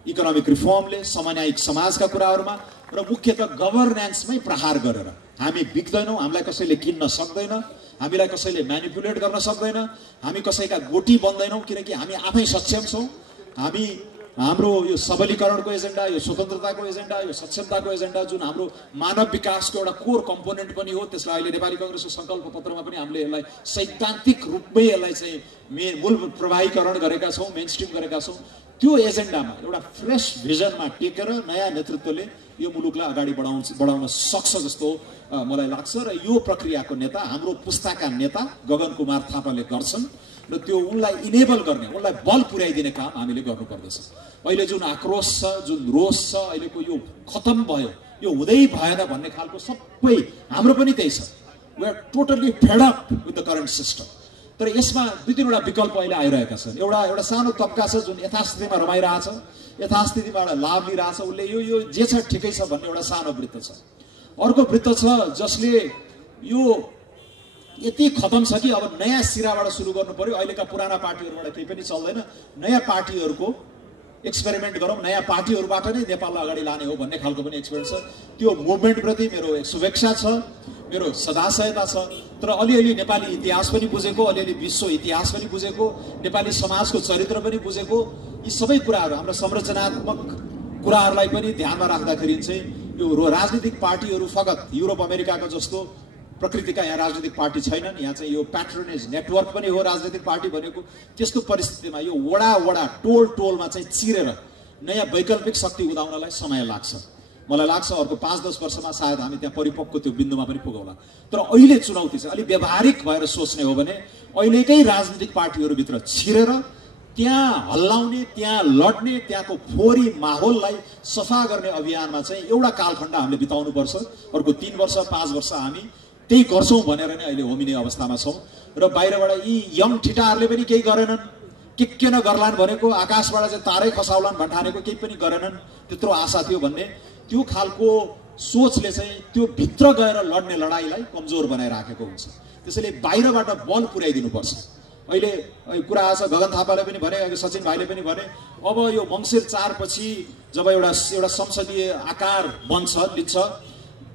इकोनोमिक रिफर्मले, समन्यायिक समाजका कुराहरूमा र मुख्यतः गभर्नेन्समै प्रहार गरेर हामी बिग्दैनौँ, हामीलाई कसैले किन्न सक्दैन, हामीलाई कसैले म्यानिपुलेट गर्न सक्दैन, हामी कसैका गोटी बन्दैनौँ, किनकि हामी आफै सक्षम छौँ। हामी हाम्रो यो सबलीकरणको एजेन्डा, यो स्वतन्त्रताको एजेन्डा, यो सक्षमताको एजेन्डा जुन हाम्रो मानव विकासको एउटा कोर कम्पोनेन्ट पनि हो, त्यसलाई अहिले नेपाली कांग्रेसको संकल्प पत्रमा पनि हामीले यसलाई सैद्धान्तिक रूपमै यसलाई चाहिँ मूल प्रवाहीकरण गरेका छौँ, मेन स्ट्रिम गरेका छौँ। त्यो एजेन्डामा एउटा फ्रेस भिजनमा टेकेर नयाँ नेतृत्वले यो मुलुकलाई अगाडि बढाउन सक्छ जस्तो मलाई लाग्छ। र यो प्रक्रियाको नेता हाम्रो पुस्ताका नेता गगन कुमार थापाले गर्छन् र त्यो उनलाई इनेबल गर्ने, उनलाई बल पुर्याइदिने काम हामीले गर्नुपर्दछ। अहिले जुन आक्रोश छ, जुन रोष छ, अहिलेको यो खतम भयो, यो हुँदै भएन भन्ने खालको सबै हाम्रो पनि त्यही छ। We are totally fed up with the current system. तर यसमा दुई तीनवटा विकल्प अहिले आइरहेका छन्। एउटा सानो तबका छ जुन यथास्थितिमा रमाइरहेछ, यथास्थितिबाट लाभ लिइरहेछ, उसले यो जे छ ठिकै छ भन्ने एउटा सानो वृत्त छ। अर्को वृत्त छ जसले यो यति खतम छ कि अब नयाँ सिराबाट सुरु गर्नु पर्यो, अहिलेका पुराना पार्टीहरूबाट केही पनि चल्दैन, नयाँ पार्टीहरूको एक्सपेरिमेन्ट गरौँ, नयाँ पार्टीहरूबाट नै नेपाललाई अगाडि लाने हो भन्ने खालको पनि एक्सपेरिमेन्ट छ। त्यो मुभमेन्टप्रति मेरो शुभेच्छा छ, मेरो सदाशयता छ। तर अलिअलि नेपाली इतिहास पनि बुझेको, अलिअलि विश्व इतिहास पनि बुझेको, नेपाली समाजको चरित्र पनि बुझेको, यी सबै कुराहरू हाम्रो संरचनात्मक कुराहरूलाई पनि ध्यानमा राख्दाखेरि चाहिँ यो राजनीतिक पार्टीहरू फगत युरोप अमेरिकाको जस्तो प्रकृतिका यहाँ राजनीतिक पार्टी छैनन्। यहाँ चाहिँ यो प्याट्रोनेज नेटवर्क पनि हो राजनीतिक पार्टी भनेको। त्यस्तो परिस्थितिमा यो वडा टोलमा चाहिँ चिरेर नयाँ वैकल्पिक शक्ति उदाउनलाई समय लाग्छ। मलाई लाग्छ अर्को 5-10 वर्षमा सायद हामी त्यहाँ परिपक्व त्यो बिन्दुमा पनि पुगौला। तर अहिले चुनौती चाहिँ अलिक व्यावहारिक भएर सोच्ने हो भने अहिलेकै राजनीतिक पार्टीहरूभित्र छिरेर त्यहाँ हल्लाउने, त्यहाँ लड्ने, त्यहाँको फोहोरी माहौललाई सफा गर्ने अभियानमा चाहिँ एउटा कालखण्ड हामीले बिताउनुपर्छ। अर्को 3 वर्ष 5 वर्ष हामी त्यही गर्छौँ भनेर नै अहिले होमिने अवस्थामा छौँ। र बाहिरबाट यी यङ ठिटाहरूले पनि केही गरेनन्, के नगर्लान् भनेको, आकाशबाट चाहिँ तारै खसाउलान् भन्ठानेको केही पनि गरेनन्, त्यत्रो आशा थियो भन्ने त्यो खालको सोचले चाहिँ त्यो भित्र गएर लड्ने लडाइँलाई कमजोर बनाइराखेको हुन्छ। त्यसैले बाहिरबाट बल पुर्याइदिनुपर्छ। अहिले कुरा आछ, गगन थापाले पनि भने, अहिले सचिन भाइले पनि भने, अब यो मङ्सिर 4 पछि जब एउटा संसदीय आकार लिन्छ,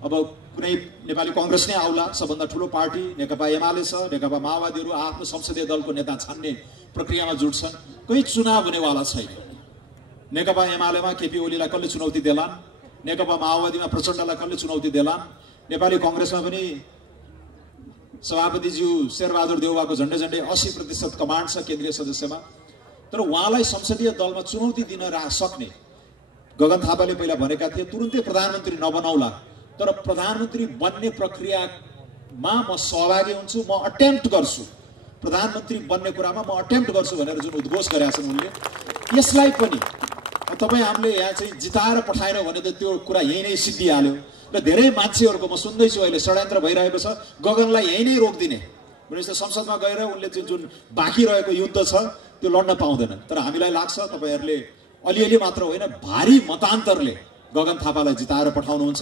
अब कुनै नेपाली कांग्रेस नै आउला, सबभन्दा ठुलो पार्टी नेकपा एमाले छ, नेकपा माओवादीहरू आफ्नो संसदीय दलको नेता छान्ने प्रक्रियामा जुट्छन्। कोही चुनाव हुनेवाला छैन। नेकपा एमालेमा केपी ओलीलाई कसले चुनौती देलान्, नेकपा माओवादीमा प्रचण्डलाई कसले चुनौती देलान्, नेपाली कांग्रेसमा पनि सभापतिज्यू शेरबहादुर देउवाको झन्डै 80% कमान्ड छ केन्द्रीय सदस्यमा। तर उहाँलाई संसदीय दलमा चुनौती दिन सक्ने गगन थापाले पहिला भनेका थिए, तुरुन्तै प्रधानमन्त्री नबनाउला, तर प्रधानमन्त्री बन्ने प्रक्रियामा म सहभागी हुन्छु, म अटेम्प्ट गर्छु, प्रधानमन्त्री बन्ने कुरामा म अटेम्प्ट गर्छु भनेर जुन उद्घोष गरेका छन् उनले, यसलाई पनि तपाईँ हामीले यहाँ चाहिँ जिताएर पठाएन भने त त्यो कुरा यही नै सिद्धिहाल्यो। र धेरै मान्छेहरूको म सुन्दैछु अहिले षड्यन्त्र भइरहेको छ गगनलाई यही नै रोकिदिने भनेपछि संसदमा गएर उनले जुन बाँकी रहेको युद्ध छ त्यो लड्न पाउँदैनन्। तर हामीलाई लाग्छ तपाईँहरूले अलिअलि मात्र होइन, भारी मतान्तरले गगन थापालाई जिताएर पठाउनुहुन्छ।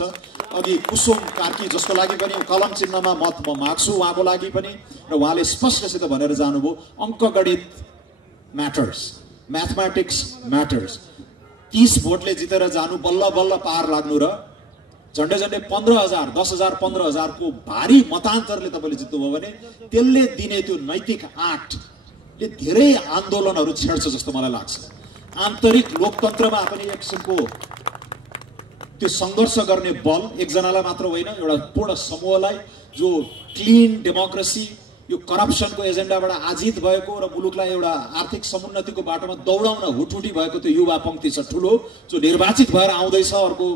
अघि कुसुम कार्की जसको लागि पनि कलम चिन्हमा मत म माग्छु उहाँको लागि पनि, र उहाँले स्पष्टसित भनेर जानुभयो अङ्कगणित म्याटर्स, म्याथमेटिक्स म्याटर्स। 30 भोटले जितेर जानु, बल्ल बल्ल पार लाग्नु र झन्डै 15,000 10,000 15,000 को भारी मतान्तरले तपाईँले जित्नुभयो भने त्यसले दिने त्यो नैतिक आँटले धेरै आन्दोलनहरू छेड्छ जस्तो मलाई लाग्छ। आन्तरिक लोकतन्त्रमा पनि एक किसिमको त्यो सङ्घर्ष गर्ने बल एकजनालाई मात्र होइन, एउटा पूर्ण समूहलाई, जो क्लिन डेमोक्रेसी, यो करप्सनको एजेन्डाबाट आजित भएको र मुलुकलाई एउटा आर्थिक समुन्नतिको बाटोमा दौडाउन हुटहुटी भएको त्यो युवा पङ्क्ति छ ठुलो, जो निर्वाचित भएर आउँदैछ अर्को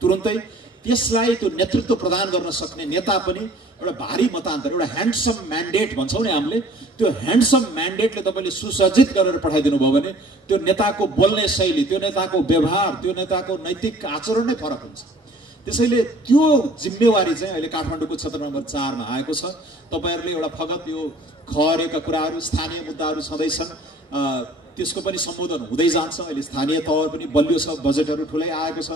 तुरुन्तै, त्यसलाई त्यो नेतृत्व प्रदान गर्न सक्ने नेता पनि एउटा भारी मतान्तर, एउटा ह्यान्डसम म्यान्डेट भन्छौँ नि हामीले, त्यो ह्यान्डसम म्यान्डेटले तपाईँले सुसज्जित गरेर पठाइदिनु भयो भने त्यो नेताको बोल्ने शैली, त्यो नेताको व्यवहार, त्यो नेताको नैतिक आचरण नै फरक हुन्छ। त्यसैले त्यो जिम्मेवारी चाहिँ अहिले काठमाडौँको क्षेत्र नम्बर 4 मा आएको छ। तपाईँहरूले एउटा फगत यो खहरेका कुराहरू, स्थानीय मुद्दाहरू छँदैछन्, त्यसको पनि सम्बोधन हुँदै जान्छ। अहिले स्थानीय तह पनि बलियो छ, बजेटहरू ठुलै आएको छ,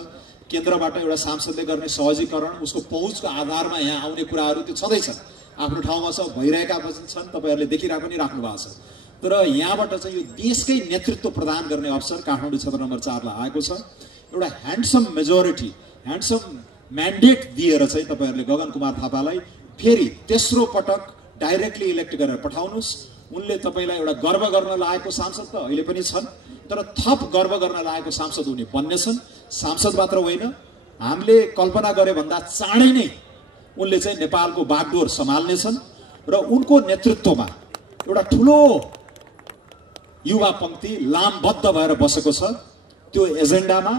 केन्द्रबाट एउटा सांसदले गर्ने सहजीकरण, उसको पहुँचको आधारमा यहाँ आउने कुराहरू त्यो छँदैछन्, आफ्नो ठाउँमा छ, भइरहेका छन्, तपाईँहरूले देखिरहेको पनि राख्नु भएको छ। तर यहाँबाट चाहिँ यो देशकै नेतृत्व प्रदान गर्ने अवसर काठमाडौँ क्षेत्र नम्बर 4 लाई आएको छ। एउटा ह्यान्डसम मेजोरिटी, ह्यान्डसम म्यान्डेट दिएर चाहिँ तपाईँहरूले गगन कुमार थापालाई फेरि तेस्रो पटक डाइरेक्टली इलेक्ट गरेर पठाउनुहोस्। उनले तपाईँलाई एउटा गर्व गर्न लागेको सांसद त अहिले पनि छन्, तर थप गर्व गर्न लागेको सांसद उनी बन्नेछन्। सांसद मात्र होइन, हामीले कल्पना गरे भन्दा चाँडै नै उनले चाहिँ नेपालको बागडोर सम्हाल्नेछन् र उनको नेतृत्वमा एउटा ठुलो युवा पङ्क्ति लामबद्ध भएर बसेको छ। त्यो एजेन्डामा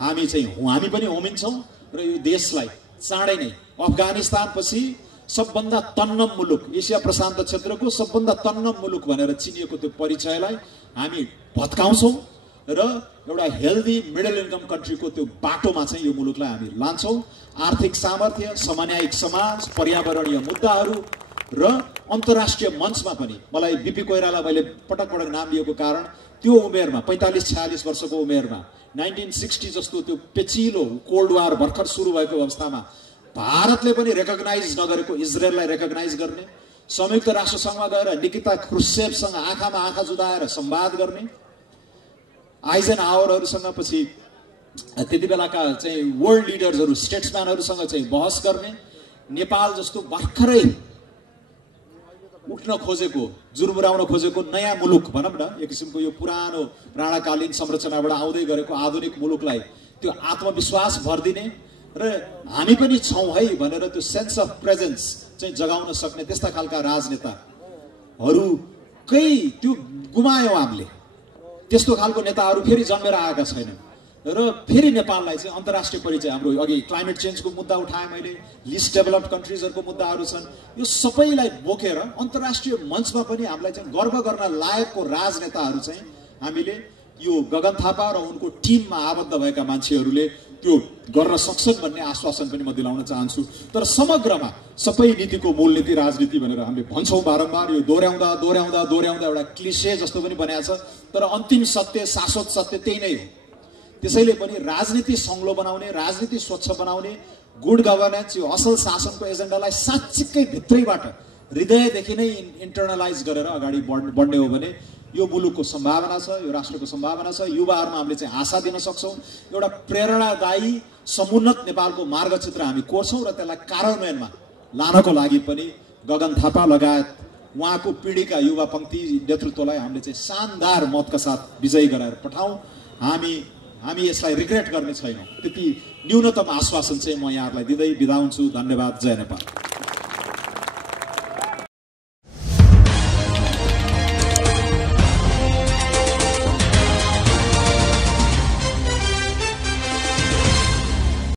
हामी पनि होमिन्छौँ र यो देशलाई चाँडै नै अफगानिस्तान पछि सबभन्दा तन्नम मुलुक, एसिया प्रशान्त क्षेत्रको सबभन्दा तन्नम मुलुक भनेर चिनिएको त्यो परिचयलाई हामी भत्काउँछौँ र एउटा हेल्दी मिडल इन्कम कन्ट्रीको त्यो बाटोमा चाहिँ यो मुलुकलाई हामी लान्छौँ। आर्थिक सामर्थ्य, समन्यायिक समाज, पर्यावरणीय मुद्दाहरू र अन्तर्राष्ट्रिय मञ्चमा पनि मलाई बीपी कोइराला मैले पटक पटक नाम लिएको कारण त्यो उमेरमा 45-46 वर्षको उमेरमा 1960 जस्तो त्यो पेचिलो कोल्ड वार भर्खर सुरु भएको अवस्थामा भारतले पनि रेकग्नाइज नगरेको इजरायललाई रेकग्नाइज गर्ने, संयुक्त राष्ट्रसङ्घमा गएर निकिता क्रुसेभसँग आँखामा आँखा जुदाएर संवाद गर्ने, आइजनहावरहरूसँग पछि त्यति बेलाका चाहिँ वर्ल्ड लिडर्सहरू स्टेट्सम्यानहरूसँग चाहिँ बहस गर्ने, नेपाल जस्तो भर्खरै उठ्न खोजेको, जुर्मुराउन खोजेको नयाँ मुलुक भनौँ न, एक किसिमको यो पुरानो राणाकालीन संरचनाबाट आउँदै गरेको आधुनिक मुलुकलाई त्यो आत्मविश्वास भरिदिने र हामी पनि छौँ है भनेर त्यो सेन्स अफ प्रेजेन्स चाहिँ जगाउन सक्ने त्यस्ता खालका राजनेताहरूकै त्यो गुमायौँ हामीले। त्यस्तो खालको नेताहरू फेरि जन्मेर आएका छैनन् र फेरि नेपाललाई चाहिँ अन्तर्राष्ट्रिय परिचय, हाम्रो अघि क्लाइमेट चेन्जको मुद्दा उठाएँ मैले, लिस्ट डेभलप्ड कन्ट्रिजहरूको मुद्दाहरू छन्, यो सबैलाई बोकेर अन्तर्राष्ट्रिय मञ्चमा पनि हामीलाई चाहिँ गर्व गर्न लायकको राजनेताहरू चाहिँ हामीले यो गगन थापा र उनको टिममा आबद्ध भएका मान्छेहरूले त्यो गर्न सक्छन् भन्ने आश्वासन पनि म दिलाउन चाहन्छु। तर समग्रमा सबै नीतिको मूलनीति राजनीति भनेर हामीले भन्छौँ बारम्बार, यो दोहोऱ्याउँदा दोहोऱ्याउँदा दोहोऱ्याउँदा एउटा क्लिशे जस्तो पनि बनाएको छ, तर अन्तिम सत्य, शाश्वत सत्य त्यही नै हो। त्यसैले पनि राजनीति सङ्लो बनाउने, राजनीति स्वच्छ बनाउने, गुड गभर्नेन्स, यो असल शासनको एजेन्डालाई साँच्चीकै भित्रैबाट हृदयदेखि नै इन्टर्नलाइज गरेर अगाडि बढ्ने हो भने यो मुलुकको सम्भावना छ, यो राष्ट्रको सम्भावना छ। युवाहरूमा हामीले चाहिँ आशा दिन सक्छौँ, एउटा प्रेरणादायी समुन्नत नेपालको मार्गचित्र हामी कोर्छौँ र त्यसलाई कार्यान्वयनमा लानको लागि पनि गगन थापा लगायत उहाँको पिँढीका युवा पङ्क्ति नेतृत्वलाई हामीले चाहिँ शानदार मतका साथ विजयी गराएर पठाउँ। हामी यसलाई रिग्रेट गर्ने छैनौँ। त्यति न्यूनतम आश्वासन चाहिँ म यहाँहरूलाई दिँदै बिदा हुन्छु। धन्यवाद। जय नेपाल।